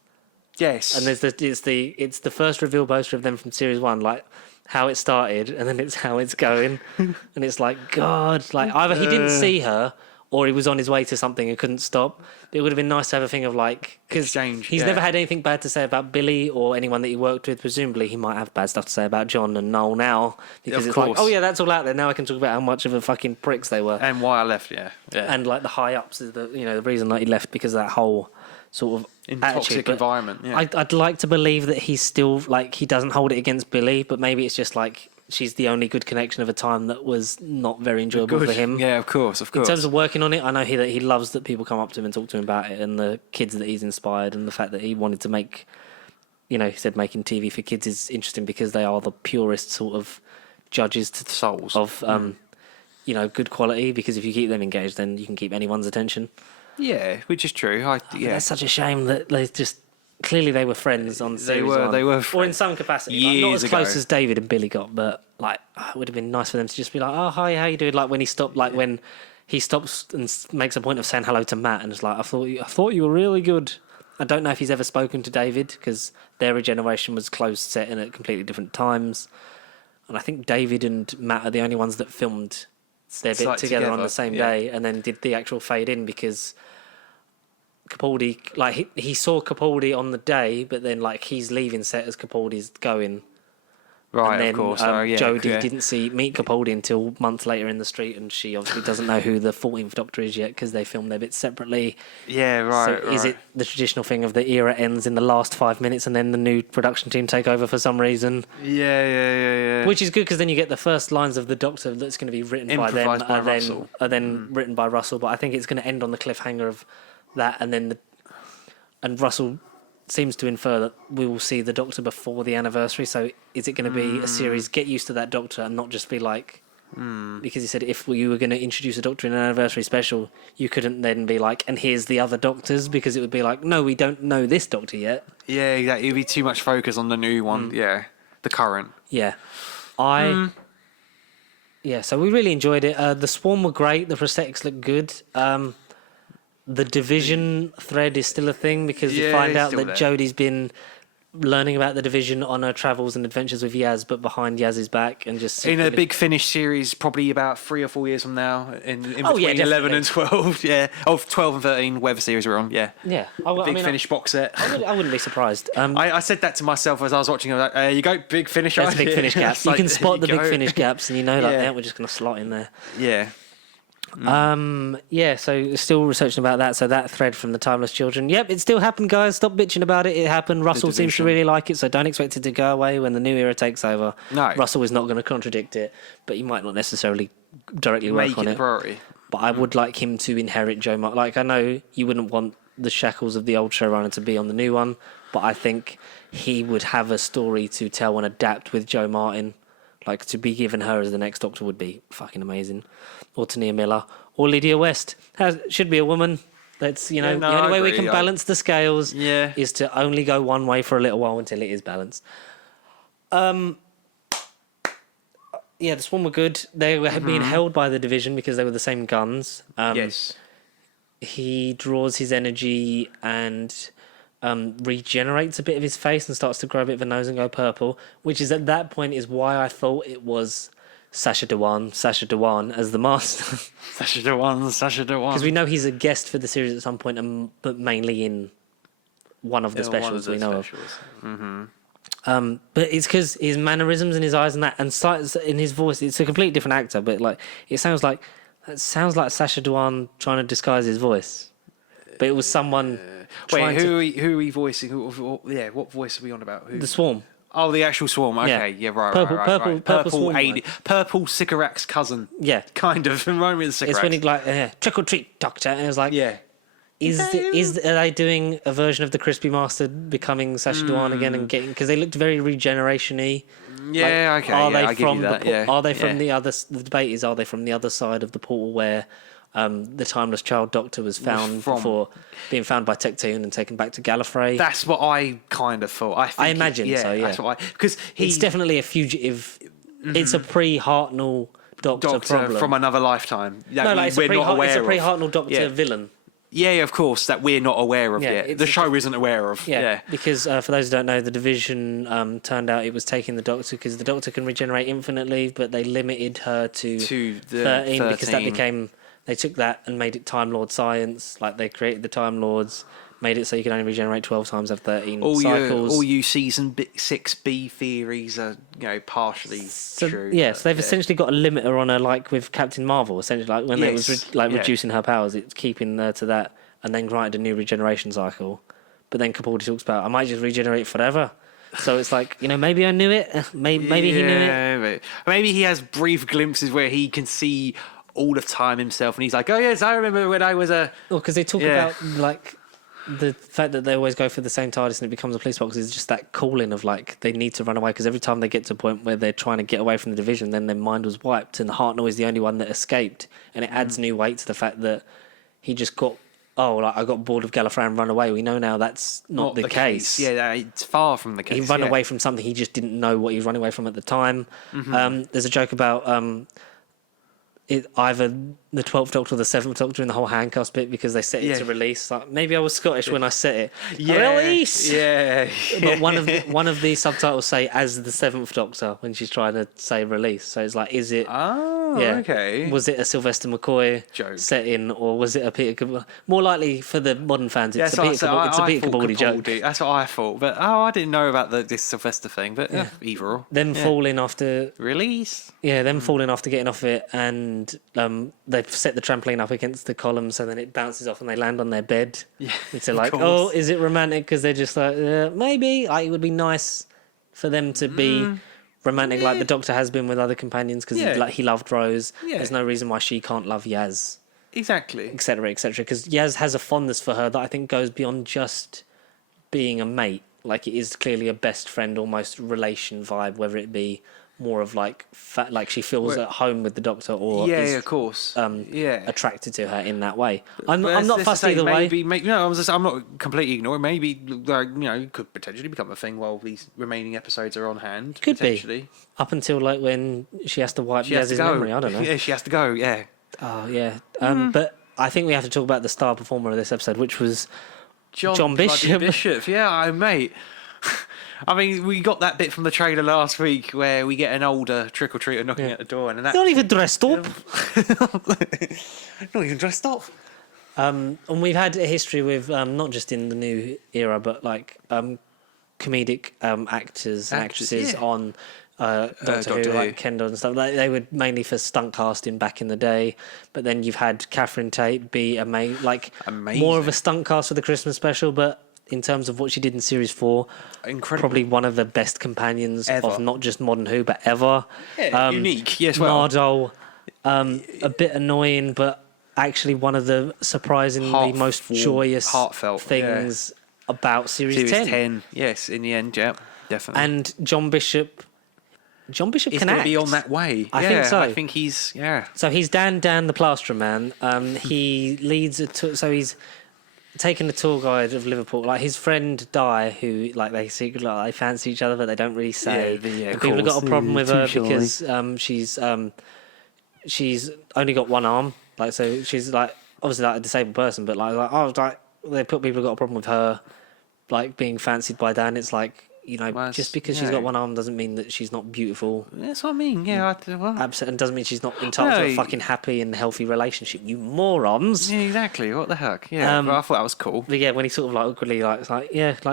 Yes. And it's the first reveal poster of them from series 1, like how it started, and then it's how it's going, and it's like God, like either he didn't see her or he was on his way to something and couldn't stop. It would have been nice to have a thing of like, because he's never had anything bad to say about Billy or anyone that he worked with. Presumably, he might have bad stuff to say about John and Noel now, because it's like, oh yeah, that's all out there. Now I can talk about how much of a fucking pricks they were and why I left. Yeah. And like the high ups is the reason that he left, because of that whole sort of toxic environment. Yeah. I'd like to believe that he's still like he doesn't hold it against Billy, but maybe it's just like she's the only good connection of a time that was not very enjoyable for him. Yeah, of course. In terms of working on it, I know that he loves that people come up to him and talk to him about it, and the kids that he's inspired, and the fact that he wanted to make, he said making TV for kids is interesting because they are the purest sort of judges to souls of good quality, because if you keep them engaged, then you can keep anyone's attention. Yeah, which is true. That's such a shame that they just clearly they were friends on series 1. They were friends. Or in some capacity, like, not as close as David and Billy got, but like it would have been nice for them to just be like, oh hi, how you doing? Like when he stopped, like when he stops and makes a point of saying hello to Matt, and it's like I thought you were really good. I don't know if he's ever spoken to David, because their regeneration was closed set in at completely different times, and I think David and Matt are the only ones that filmed their bit together on the same day, and then did the actual fade in, because Capaldi, like he saw Capaldi on the day, but then like he's leaving set as Capaldi's going. Right, and then, of course. Jodie didn't meet Capaldi until months later in the street, and she obviously doesn't know who the 14th Doctor is yet, because they filmed their bits separately. Yeah, right. So is it the traditional thing of the era ends in the last 5 minutes, and then the new production team take over for some reason? Yeah. Which is good, because then you get the first lines of the Doctor that's going to be written by them, are then written by Russell. But I think it's going to end on the cliffhanger of that, and then Russell seems to infer that we will see the Doctor before the anniversary. So is it going to be a series get used to that Doctor and not just be like, because he said if you were going to introduce a Doctor in an anniversary special, you couldn't then be like, and here's the other Doctors, because it would be like, no, we don't know this Doctor yet. Yeah, exactly. It'd be too much focus on the new one. Yeah, the current. Yeah, yeah. So we really enjoyed it. The Swarm were great. The prosthetics looked good. The division thread is still a thing, because you find out that Jodie's been learning about the Division on her travels and adventures with Yaz, but behind Yaz's back, and just in a Big Finish series, probably about 3 or 4 years from now, in Oh, yeah, between 11 and definitely. 12, yeah, 12 and 13, whatever series we're on, yeah, Yeah, Big Finish box set. I wouldn't be surprised. I said that to myself as I was watching. I was like, there you go, Big Finish. That's Big Finish gaps. It's You like, can there spot the you Big go. Finish gaps, and you know, like, Yeah. yeah, we're just going to slot in there. Yeah. Yeah, so still researching about that. So that thread from the Timeless Children. Yep, it still happened, guys. Stop bitching about it. It happened. Russell seems to Division. really like it, so don't expect it to go away when the new era takes over. No. Russell is not going to contradict it, but he might not necessarily directly work Make on it a it. priority. But I would like him to inherit Joe Martin. Like, I know you wouldn't want the shackles of the old showrunner to be on the new one, but I think he would have a story to tell and adapt with Joe Martin. Like, to be given her as the next Doctor would be fucking amazing. Or Tania Miller. Or Lydia West. Should be a woman. That's, Yeah, the only I way we agree. can balance the scales Yeah. is to only go one way for a little while until it is balanced. Yeah, the Swarm were good. They were being held by the Division because they were the same guns. Yes. He draws his energy and regenerates a bit of his face and starts to grow a bit of a nose and go purple, which is at that point is why I thought it was Sacha Dhawan as the master. Sacha Dhawan. Because we know he's a guest for the series at some point, but mainly in one of the specials we know of. But it's because his mannerisms and his eyes and that, and in his voice, it's a completely different actor. But like, it sounds like Sacha Dhawan trying to disguise his voice. But it was someone. Wait, who are we voicing? What voice are we on about? Who? The Swarm. Oh, the actual Swarm. Okay, yeah, right. Purple Swarm, AD, right. Purple Sycorax's cousin. Yeah. Kind of. Remind me of the Sycorax. It's when he like trick or treat, Doctor, and it's like, Yeah. are they doing a version of the Crispy Master becoming Sacha Dhawan again and getting, because they looked very regeneration-y. Yeah, Like, okay. Are Yeah, they I give from you that. the? Yeah. Are they from yeah. the other? The debate is: are they from the other side of the portal where the Timeless Child Doctor was found from. before being found by Tecteun and taken back to Gallifrey? That's what I kind of thought. I imagine so. Yeah, That's what because it's definitely a fugitive. It's a pre-Hartnell Doctor problem. from another lifetime. That no, like it's we're not aware it's a of. pre-Hartnell Doctor Yeah. villain. Yeah, of course, that we're not aware of Yeah, yet. it's The a show isn't aware of. Yeah. Because for those who don't know, the Division turned out it was taking the Doctor because the Doctor can regenerate infinitely, but they limited her to the 13 because that 13. became. They took that and made it Time Lord science. Like they created the Time Lords, made it so you can only regenerate 12 times of 13 cycles. All you season 6B theories are, partially true. Yeah, but so they've essentially got a limiter on her, like with Captain Marvel. Essentially, like when they was Yes, reducing her powers, it's keeping her to that, and then granted a new regeneration cycle. But then Capaldi talks about, I might just regenerate forever. So it's like, maybe I knew it. Maybe he knew it. But maybe he has brief glimpses where he can see all of time himself, and he's like, "Oh yes, I remember when I was a." Well, because they talk Yeah. about like the fact that they always go for the same TARDIS and it becomes a police box is just that calling of like they need to run away because every time they get to a point where they're trying to get away from the Division, then their mind was wiped, and Hartnell is the only one that escaped, and it adds new weight to the fact that he just got. Oh, like I got bored of Gallifrey and run away. We know now that's not the case. Yeah, it's far from the case. He ran away from something he just didn't know what he was running away from at the time. There's a joke about either the 12th Doctor or the 7th Doctor in the whole handcuffs bit because they set it to release. Like, maybe I was Scottish when I set it. Release! Yeah. But one of the subtitles say as the 7th Doctor when she's trying to say release. So it's like, is it... Oh, okay. Was it a Sylvester McCoy Joke. set-in or was it a Peter Capaldi? More likely for the modern fans, it's Yeah, a Peter Capaldi joke. That's what I thought. But I didn't know about this Sylvester thing. But either or. Them falling after... Release. Yeah, them falling after getting off it, and they've set the trampoline up against the column, so then it bounces off and they land on their bed. Yeah, It's like, course. oh, is it romantic? Because they're just like, maybe. Like, it would be nice for them to be romantic, like the Doctor has been with other companions, because he loved Rose. Yeah. There's no reason why she can't love Yaz, Exactly. etc., etc. Because Yaz has a fondness for her that I think goes beyond just being a mate. Like, it is clearly a best friend, almost relation vibe, whether it be more of like she feels at home with the Doctor, or is of course. attracted to her in that way. I'm But not let's fussed say either way. I'm not completely ignoring. Maybe could potentially become a thing while these remaining episodes are on hand. Could be. potentially. Up until like when she has to wipe She has to Yaz's go. memory. I don't know. Yeah, she has to go. Yeah. Oh yeah. But I think we have to talk about the star performer of this episode, which was John Bloody Bishop. Bishop. Yeah, mate. I mean, we got that bit from the trailer last week where we get an older trick-or-treater knocking at the door, and that... Not even dressed up. Not even dressed up. And we've had a history with not just in the new era, but like comedic actors and actresses on Doctor Who, like Kendall and stuff. They were mainly for stunt casting back in the day, but then you've had Catherine Tate be amazing, more of a stunt cast for the Christmas special, but in terms of what she did in Series 4, incredible. Probably one of the best companions ever. of not just Modern Who, but ever. Yeah, unique, yes, well. Nardole, a bit annoying, but actually one of the surprisingly most joyous heartfelt things about Series 10. Yes, in the end, yeah, definitely. And John Bishop he's can going to act. be on that way. I think so. I think he's, So he's Dan the Plasterer Man. He leads so he's taken a tour guide of Liverpool. Like his friend Di, who like they secretly they fancy each other, but they don't really say. And people have got a problem with her because she's only got one arm. Like so, she's like obviously like a disabled person, but they put people who got a problem with her, like being fancied by Dan. It's like. Just because she's got one arm doesn't mean that she's not beautiful. That's what I mean. Yeah, Absolutely, and doesn't mean she's not entitled to a fucking happy and healthy relationship. You morons. Yeah, exactly. What the heck? Yeah, but I thought that was cool. But yeah, when he sort of like awkwardly like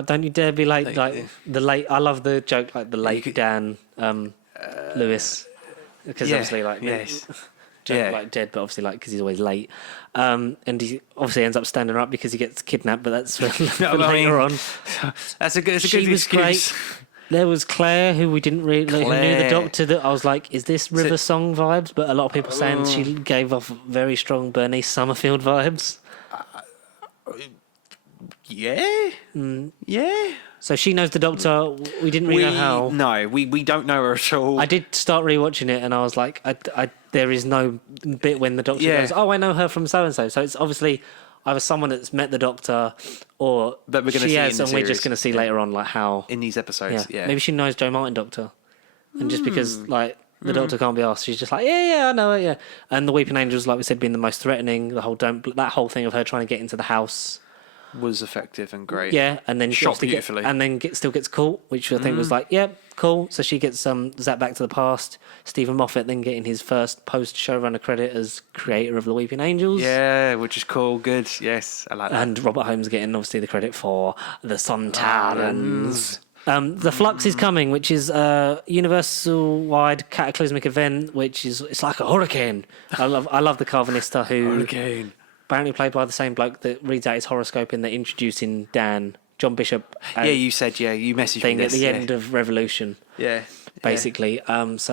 don't you dare be late. Like the late. I love the joke like the late Dan Lewis because obviously like like dead, but obviously like because he's always late. And he obviously ends up standing up because he gets kidnapped, but that's for later on. That's a good She was excuse. great. There was Claire, who we didn't really who knew the Doctor. That I was like, is this River Song vibes? But a lot of people saying she gave off very strong Bernice Summerfield vibes. Yeah. Yeah. So she knows the Doctor. We didn't really know how. No, we don't know her at all. I did start rewatching it, and I was like, there is no bit when the Doctor goes, "Oh, I know her from so and so." So it's obviously either someone that's met the Doctor, or that we're going to see in the and we're just going to see later on, like how in these episodes. Yeah. Maybe she knows Joe Martin Doctor, and just because like the Doctor can't be asked, she's just like, yeah, I know it, yeah. And the Weeping Angels, like we said, being the most threatening. The whole that whole thing of her trying to get into the house. Was effective and great. Yeah, and then shot beautifully. Still gets caught, which I think was like, cool. So she gets Zapped Back to the Past. Stephen Moffat then getting his first post showrunner credit as creator of the Weeping Angels. Yeah, which is cool. Good. Yes, I like that. And Robert Holmes getting obviously the credit for the Sontarans. The Flux is coming, which is a universal-wide cataclysmic event, which is it's like a hurricane. I love the Carvanista who Hurricane. Apparently played by the same bloke that reads out his horoscope in the introducing Dan, John Bishop. You said, you messaged thing me at the end of Revolution. Yeah. Basically. Not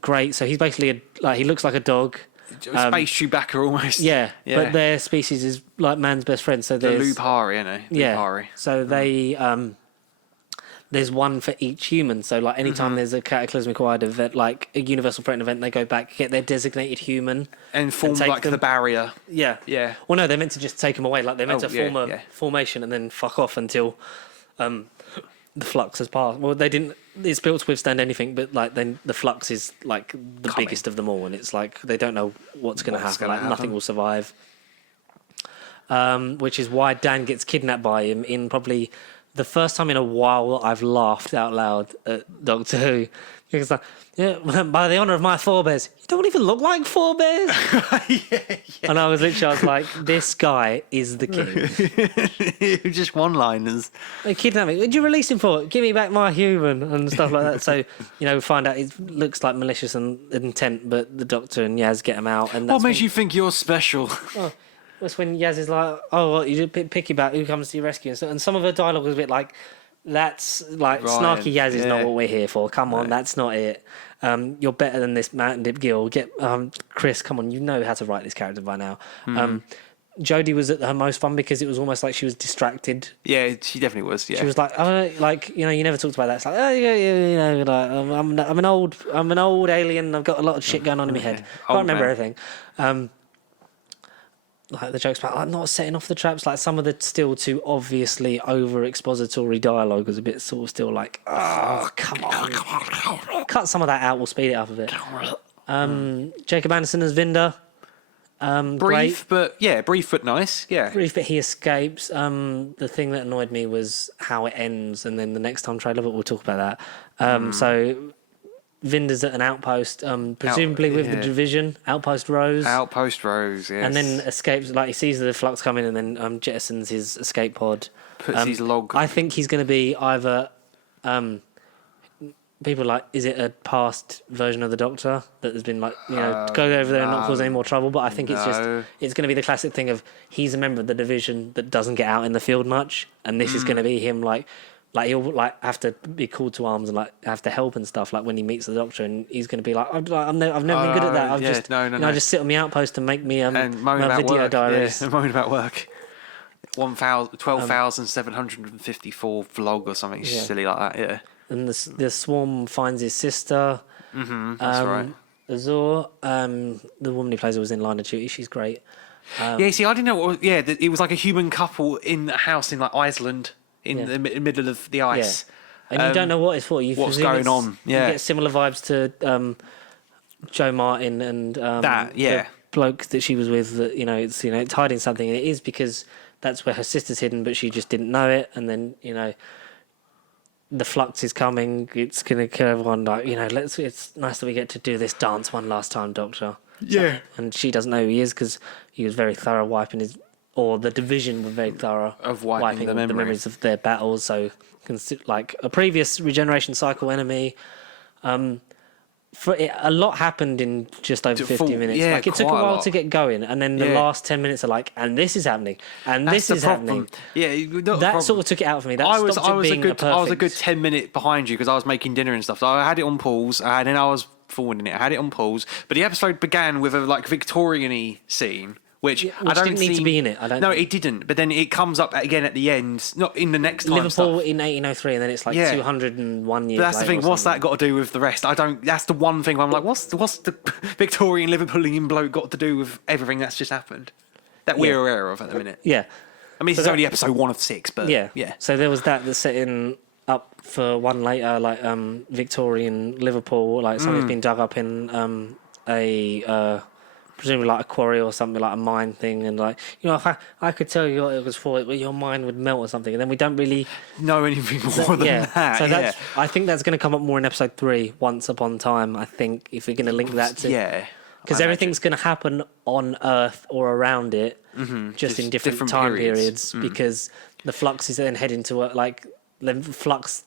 great. So he's basically he looks like a dog. Space Chewbacca almost. Yeah, but their species is like man's best friend. So the there's Lupari, Lupari. So they there's one for each human. So like anytime there's a cataclysmic wide event, like a universal threat event, they go back, get their designated human and form like the barrier. Yeah. Yeah. Well, no, they're meant to just take them away. Like they're meant to form a formation and then fuck off until the flux has passed. Well, they didn't. It's built to withstand anything, but like then the flux is like the biggest of them all, and it's like they don't know what's going to happen. Like nothing will survive. Which is why Dan gets kidnapped by him in probably the first time in a while that I've laughed out loud at Doctor Who. Because like, by the honour of my forebears, you don't even look like forebears. And I was like, this guy is the king. Just one-liners. They kidnapped me. What'd you release him for? Give me back my human and stuff like that. So, we find out it looks like malicious intent, but the Doctor and Yaz get him out. And that's what makes you think you're special? That's when Yaz is like, what, you did picky about who comes to your rescue. And some of her dialogue was a bit like, that's like Ryan, snarky Yaz is not what we're here for. Come on, that's not it. You're better than this Matt and Dip Gill. Get Chris, come on, you know how to write this character by now. Jodie was at her most fun because it was almost like she was distracted. Yeah, she definitely was. Yeah, she was like, you never talked about that. It's like, I'm an old alien. I've got a lot of shit going on in my head. Can't remember everything. Like the jokes about not setting off the traps, like some of the still too obviously over expository dialogue was a bit sort of still like, oh come on, cut some of that out. We'll speed it up a bit. Jacob Anderson as Vinda, Brief, but nice. Yeah. Brief, but he escapes. The thing that annoyed me was how it ends, and then the next time trailer, but we'll talk about that. So Vinder's at an outpost, presumably with the division, Outpost Rose. Outpost Rose, yes. And then escapes, like he sees the Flux coming, and then jettisons his escape pod. Puts his log. I think he's going to be either. People are like, is it a past version of the Doctor that has been like, go over there and not cause any more trouble? But I think it's going to be the classic thing of he's a member of the division that doesn't get out in the field much, and this is going to be him like he'll like have to be called to arms and like have to help and stuff like when he meets the Doctor, and he's going to be like, I've never been good at that. I just sit on the outpost and make me and moan my about video work. diaries. Yeah, moan about work. 12,754 vlog or something silly like that. Yeah. And the Swarm finds his sister. That's right. Azor, the woman who plays her was in Line of Duty. She's great. I didn't know. It was like a human couple in a house in like Iceland in the middle of the ice. Yeah. And you don't know what it's for. What's going on? Yeah. You get similar vibes to Joe Martin and the bloke that she was with. That it's hiding something, and it is because that's where her sister's hidden, but she just didn't know it. And then the Flux is coming. It's going to kill everyone. Like it's nice that we get to do this dance one last time, Doctor. Yeah. And she doesn't know who he is because he was very thorough wiping the division were very thorough of wiping the memories of their battles. So, like a previous regeneration cycle enemy. A lot happened in just over 50 minutes. Yeah, like it took a while to get going, and then the last 10 minutes are like, and this is happening, and this is happening. Yeah, that sort of took it out for me. That I was a good 10 minutes behind you because I was making dinner and stuff. So I had it on pause, and then I was forwarding it. I had it on pause, but the episode began with a like Victorian-y scene. Which I don't didn't need to be in it. It didn't. But then it comes up again at the end, not in the next time. Liverpool in 1803, and then it's like 201 years. But that's the thing. What's that got to do with the rest? I don't. That's the one thing I'm like, what's the Victorian Liverpoolian bloke got to do with everything that's just happened that we're aware of at the minute? Yeah. I mean, it's only episode 1 of 6, but yeah. So there was that's setting up for one later, like Victorian Liverpool, like something's been dug up in presumably like a quarry or something, like a mine thing, and like if I could tell you what it was for, your mind would melt or something, and then we don't really know anything more than that. So I think that's going to come up more in episode 3, Once Upon a Time. I think if we're going to link that to because everything's going to happen on Earth or around it, just in different time periods. Because the Flux is then heading to the Flux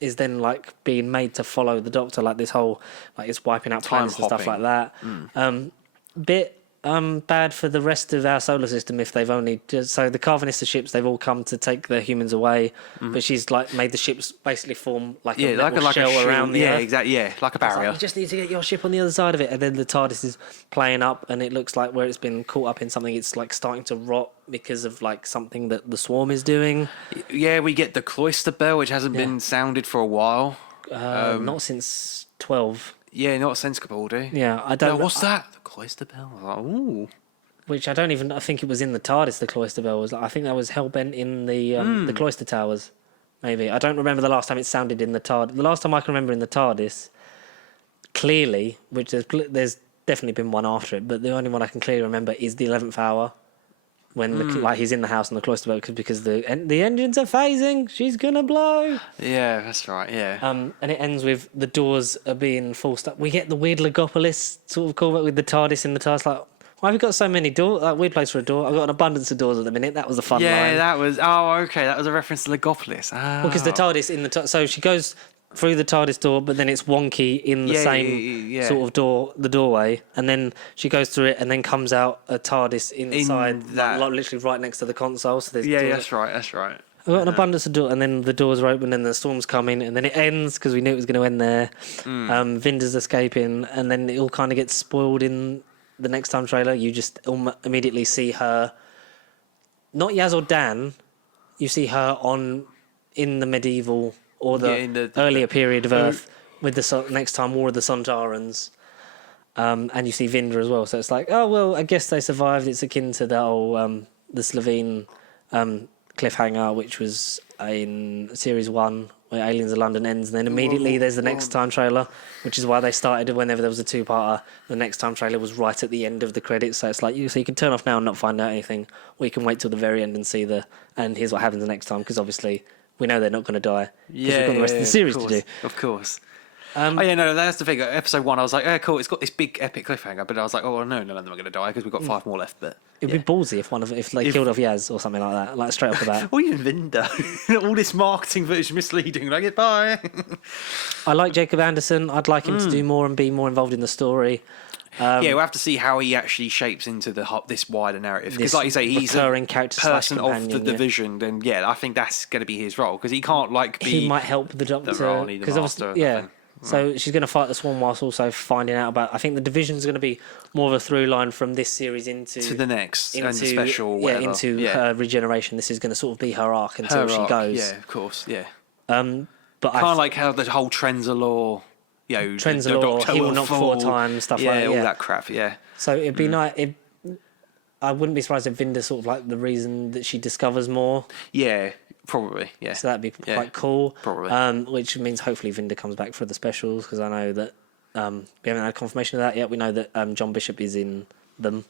is then like being made to follow the Doctor, like this whole like it's wiping out planets and stuff like that. Bit bad for the rest of our solar system if they've only so the Carvanista ships, they've all come to take the humans away, but she's like made the ships basically form like a shell around the Earth. Exactly, like a barrier. You just need to get your ship on the other side of it, and then the TARDIS is playing up, and it looks like where it's been caught up in something, it's like starting to rot because of like something that the Swarm is doing. Yeah, we get the cloister bell, which hasn't been sounded for a while. Not since 12. Yeah, not since Capaldi. Yeah, I don't. What's that? The cloister bell. Like, ooh. Which I think it was in the TARDIS. The cloister bell was. I think that was hellbent in the cloister towers. Maybe I don't remember the last time it sounded in the TARDIS. The last time I can remember in the TARDIS, clearly, which there's definitely been one after it, but the only one I can clearly remember is the 11th hour. When he's in the house on the cloister bell because the engines are phasing, she's gonna blow. Yeah, that's right. Yeah. And it ends with the doors are being forced up. We get the weird Legopolis sort of callback with the TARDIS in the TARDIS. Like, why have you got so many doors? Like, weird place for a door. I've got an abundance of doors at the minute. That was a fun line. Yeah, that was. Oh, okay. That was a reference to Legopolis. Oh. Well, because the TARDIS in the so she goes through the TARDIS door, but then it's wonky in the same sort of door, the doorway, and then she goes through it, and then comes out a TARDIS inside, like literally right next to the console. So there's that's right. That's right. I've got an abundance of doors, and then the doors are open, and the storm's coming, and then it ends because we knew it was going to end there. Vinder's escaping, and then it all kind of gets spoiled in the next time trailer. You just immediately see her, not Yaz or Dan, you see her in the medieval. Or the earlier period of Earth with the next time War of the Sontarans. And you see Vinder as well. So it's like, oh, well, I guess they survived. It's akin to the whole the Slovene cliffhanger, which was in series 1 where Aliens of London ends, and then immediately there's the Next Time trailer, which is why they started whenever there was a 2-parter. The Next Time trailer was right at the end of the credits, so it's like you can turn off now and not find out anything, or you can wait till the very end and see and here's what happens the next time, because obviously we know they're not going to die because we've got the rest of the series to do. Of course. That's the thing. Episode 1, I was like, oh, cool, it's got this big epic cliffhanger, but I was like, oh, no, none of them are going to die because we've got 5 more left. But it'd be ballsy if they killed off Yaz or something like that, like straight off the bat. Or even Vinda. All this marketing that is misleading. Like, bye. I like Jacob Anderson. I'd like him to do more and be more involved in the story. We'll have to see how he actually shapes into this wider narrative. Because, like you say, he's a person of the division. Then, I think that's going to be his role because he can't be. He might help the Doctor because obviously, So she's going to fight the Swan whilst also finding out about. I think the division's going to be more of a through line from this series into the next and the special. Into her regeneration. This is going to sort of be her arc until she goes. Yeah, of course. Yeah. But kind of like how the whole Trenzalore. Trenzalore, he will knock 4 times, stuff like that. Yeah, all that crap. Yeah. So it'd be nice. I wouldn't be surprised if Vinda's sort of like the reason that she discovers more. Yeah. Probably, yeah. So that'd be quite cool. Probably. Which means hopefully Vinda comes back for the specials, because I know that we haven't had confirmation of that yet. We know that John Bishop is in them.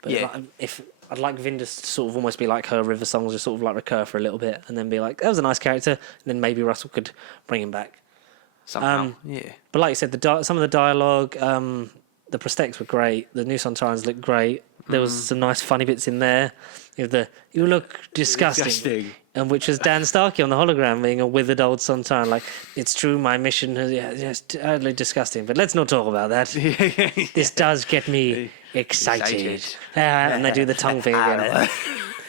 But if I'd like Vinda to sort of almost be like her River songs, just sort of like recur for a little bit, and then be like, that was a nice character, and then maybe Russell could bring him back. Somehow, But like you said, some of the dialogue, the prosthetics were great. The new Sontarans looked great. There was some nice funny bits in there. You look disgusting. And which was Dan Starkey on the hologram being a withered old Sontaran. Like, it's true, my mission is just totally disgusting, but let's not talk about that. This does get me excited. And they do the tongue thing again.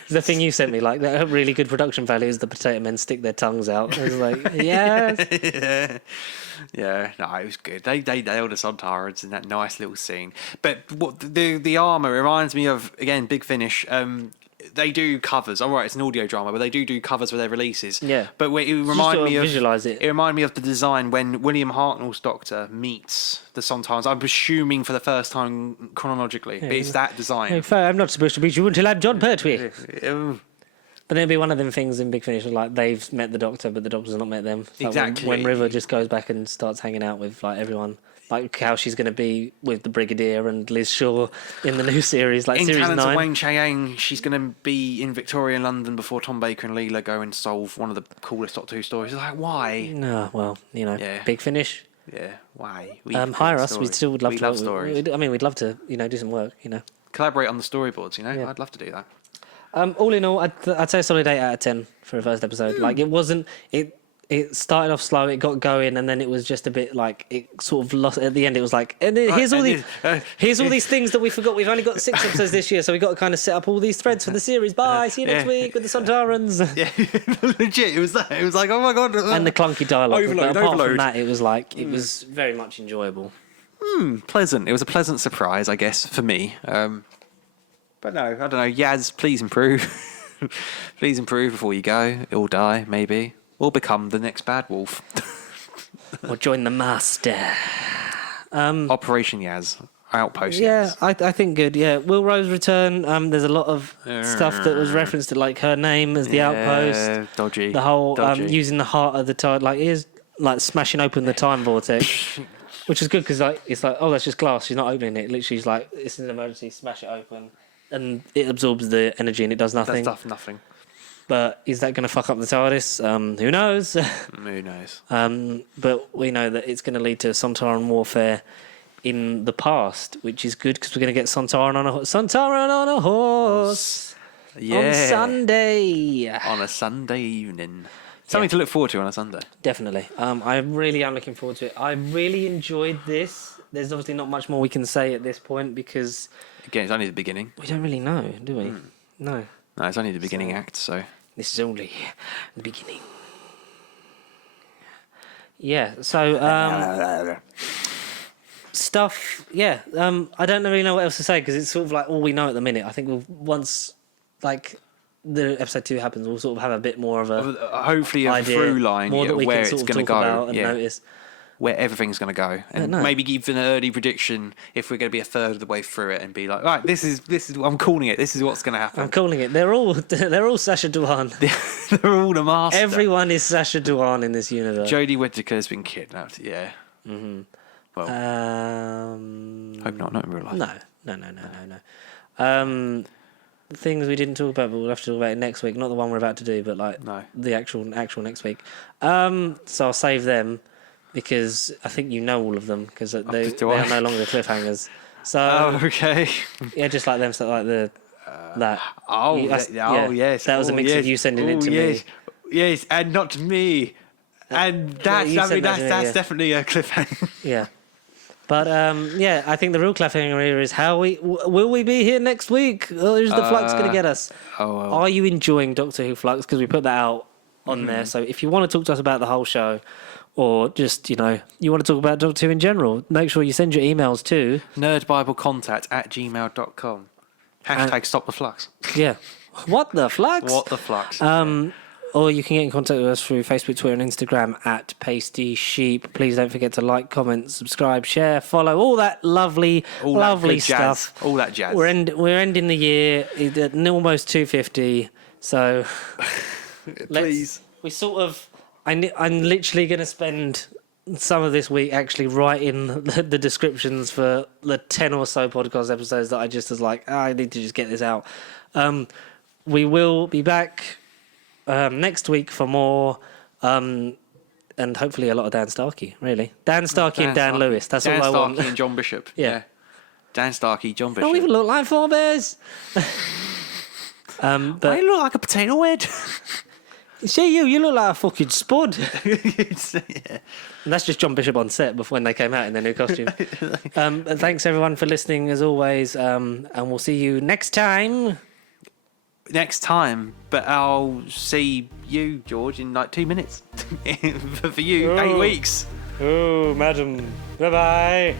The thing you sent me, like, that really good production value is the potato men stick their tongues out. I was like, yes. Yeah, no, it was good. They nailed the Sontarans in that nice little scene. But what the armor reminds me of, again, Big Finish. They do covers. All right, it's an audio drama, but they do covers for their releases. Yeah. But it reminded me of visualize it. It reminded me of the design when William Hartnell's Doctor meets the Sontarans. I'm assuming for the first time chronologically, but it's that design. I'm not supposed to meet you until I'm John Pertwee. But it'll be one of them things in Big Finish, like they've met the Doctor, but the Doctor's not met them. Like exactly. When River just goes back and starts hanging out with like everyone. Like how she's going to be with the Brigadier and Liz Shaw in the new series, like in series 9. In Wang Chiang, she's going to be in Victorian London before Tom Baker and Leela go and solve one of the coolest Doctor Who stories. Like, why? No, well, Big Finish. Yeah, why? Hire us. We still would love to. Love stories. We'd love to, do some work. Collaborate on the storyboards. Yeah. I'd love to do that. All in all, I'd say a solid 8 out of 10 for a first episode. Like it wasn't. It started off slow, it got going, and then it was just a bit like it sort of lost. At the end, it was like, and here's all these things that we forgot. We've only got 6 episodes this year, so we got to kind of set up all these threads for the series. Bye, see you next week with the Sontarans. Yeah, legit. It was that. It was like, oh my god. And the clunky dialogue. Overload. Apart from that, it was like it was very much enjoyable. Pleasant. It was a pleasant surprise, I guess, for me. But no, I don't know. Yaz, please improve. Please improve before you go. Or die, maybe. Or become the next Bad Wolf. Or join the Master. Operation Yaz. Outpost Yaz. Yeah, I think good. Yeah, Will Rose return. There's a lot of stuff that was referenced to, like her name as the Outpost. Dodgy. The whole using the heart of the time, like here's like smashing open the time vortex. Which is good because it's like, oh, that's just glass. She's not opening it. Literally, she's like, it's an emergency. Smash it open, and it absorbs the energy and it does nothing. That stuff, nothing. But is that going to fuck up the TARDIS? Who knows? Who knows? But we know that it's going to lead to Sontaran warfare in the past, which is good because we're going to get Sontaran on a horse. Yeah. On Sunday. On a Sunday evening. Something to look forward to on a Sunday. Definitely. I really am looking forward to it. I really enjoyed this. There's obviously not much more we can say at this point because... Again, it's only the beginning. We don't really know, do we? No. No, it's only the beginning act, so... This is only the beginning. Yeah, so... stuff, yeah. I don't really know what else to say because it's sort of like all we know at the minute. I think once, like... the episode 2 happens, we'll sort of have a bit more of a hopefully a idea, through line more that we where can sort it's of going to talk go about and notice. where everything's going to go, and maybe give an early prediction if we're going to be a third of the way through it, and be like, right, this is I'm calling it. This is what's going to happen. I'm calling it. They're all Sacha Dhawan. They're all the master. Everyone is Sacha Dhawan in this universe. Jodie Whittaker's been kidnapped. Yeah. Mm-hmm. Well, hope not in real life. No. Things we didn't talk about, but we'll have to talk about it next week. Not the one we're about to do, but the actual next week. So I'll save them because I think you know all of them because they are no longer cliffhangers. So okay. Yeah, just like them, so like that. Yes. That was a mix of you sending it to me. Yes, and not to me. And that's definitely a cliffhanger. Yeah. But I think the real cliffhanger here is will we be here next week? Or is the Flux going to get us? Are you enjoying Doctor Who Flux? Because we put that out on there. So if you want to talk to us about the whole show, or just you want to talk about Doctor Who in general, make sure you send your emails to nerdbiblecontact@gmail.com. # stop the flux. Yeah. What the flux? What the flux? Or you can get in contact with us through Facebook, Twitter, and Instagram @Pasty Sheep. Please don't forget to like, comment, subscribe, share, follow, all that lovely stuff. All that jazz. We're ending the year at almost 250. So please, I'm literally going to spend some of this week actually writing the descriptions for the 10 or so podcast episodes that I just was like, I need to just get this out. We will be back next week for more, and hopefully a lot of Dan Starkey, really. Dan Starkey and Dan Lewis. That's all I want. Dan Starkey and John Bishop. Yeah. Dan Starkey, John Bishop. Don't even look like four bears. But I look like a potato head. See you look like a fucking spud. Yeah. And that's just John Bishop on set before when they came out in their new costume. And thanks everyone for listening as always, and we'll see you next time. But I'll see you, George, in like 2 minutes. For you, 8 weeks. Oh, madam. Bye-bye.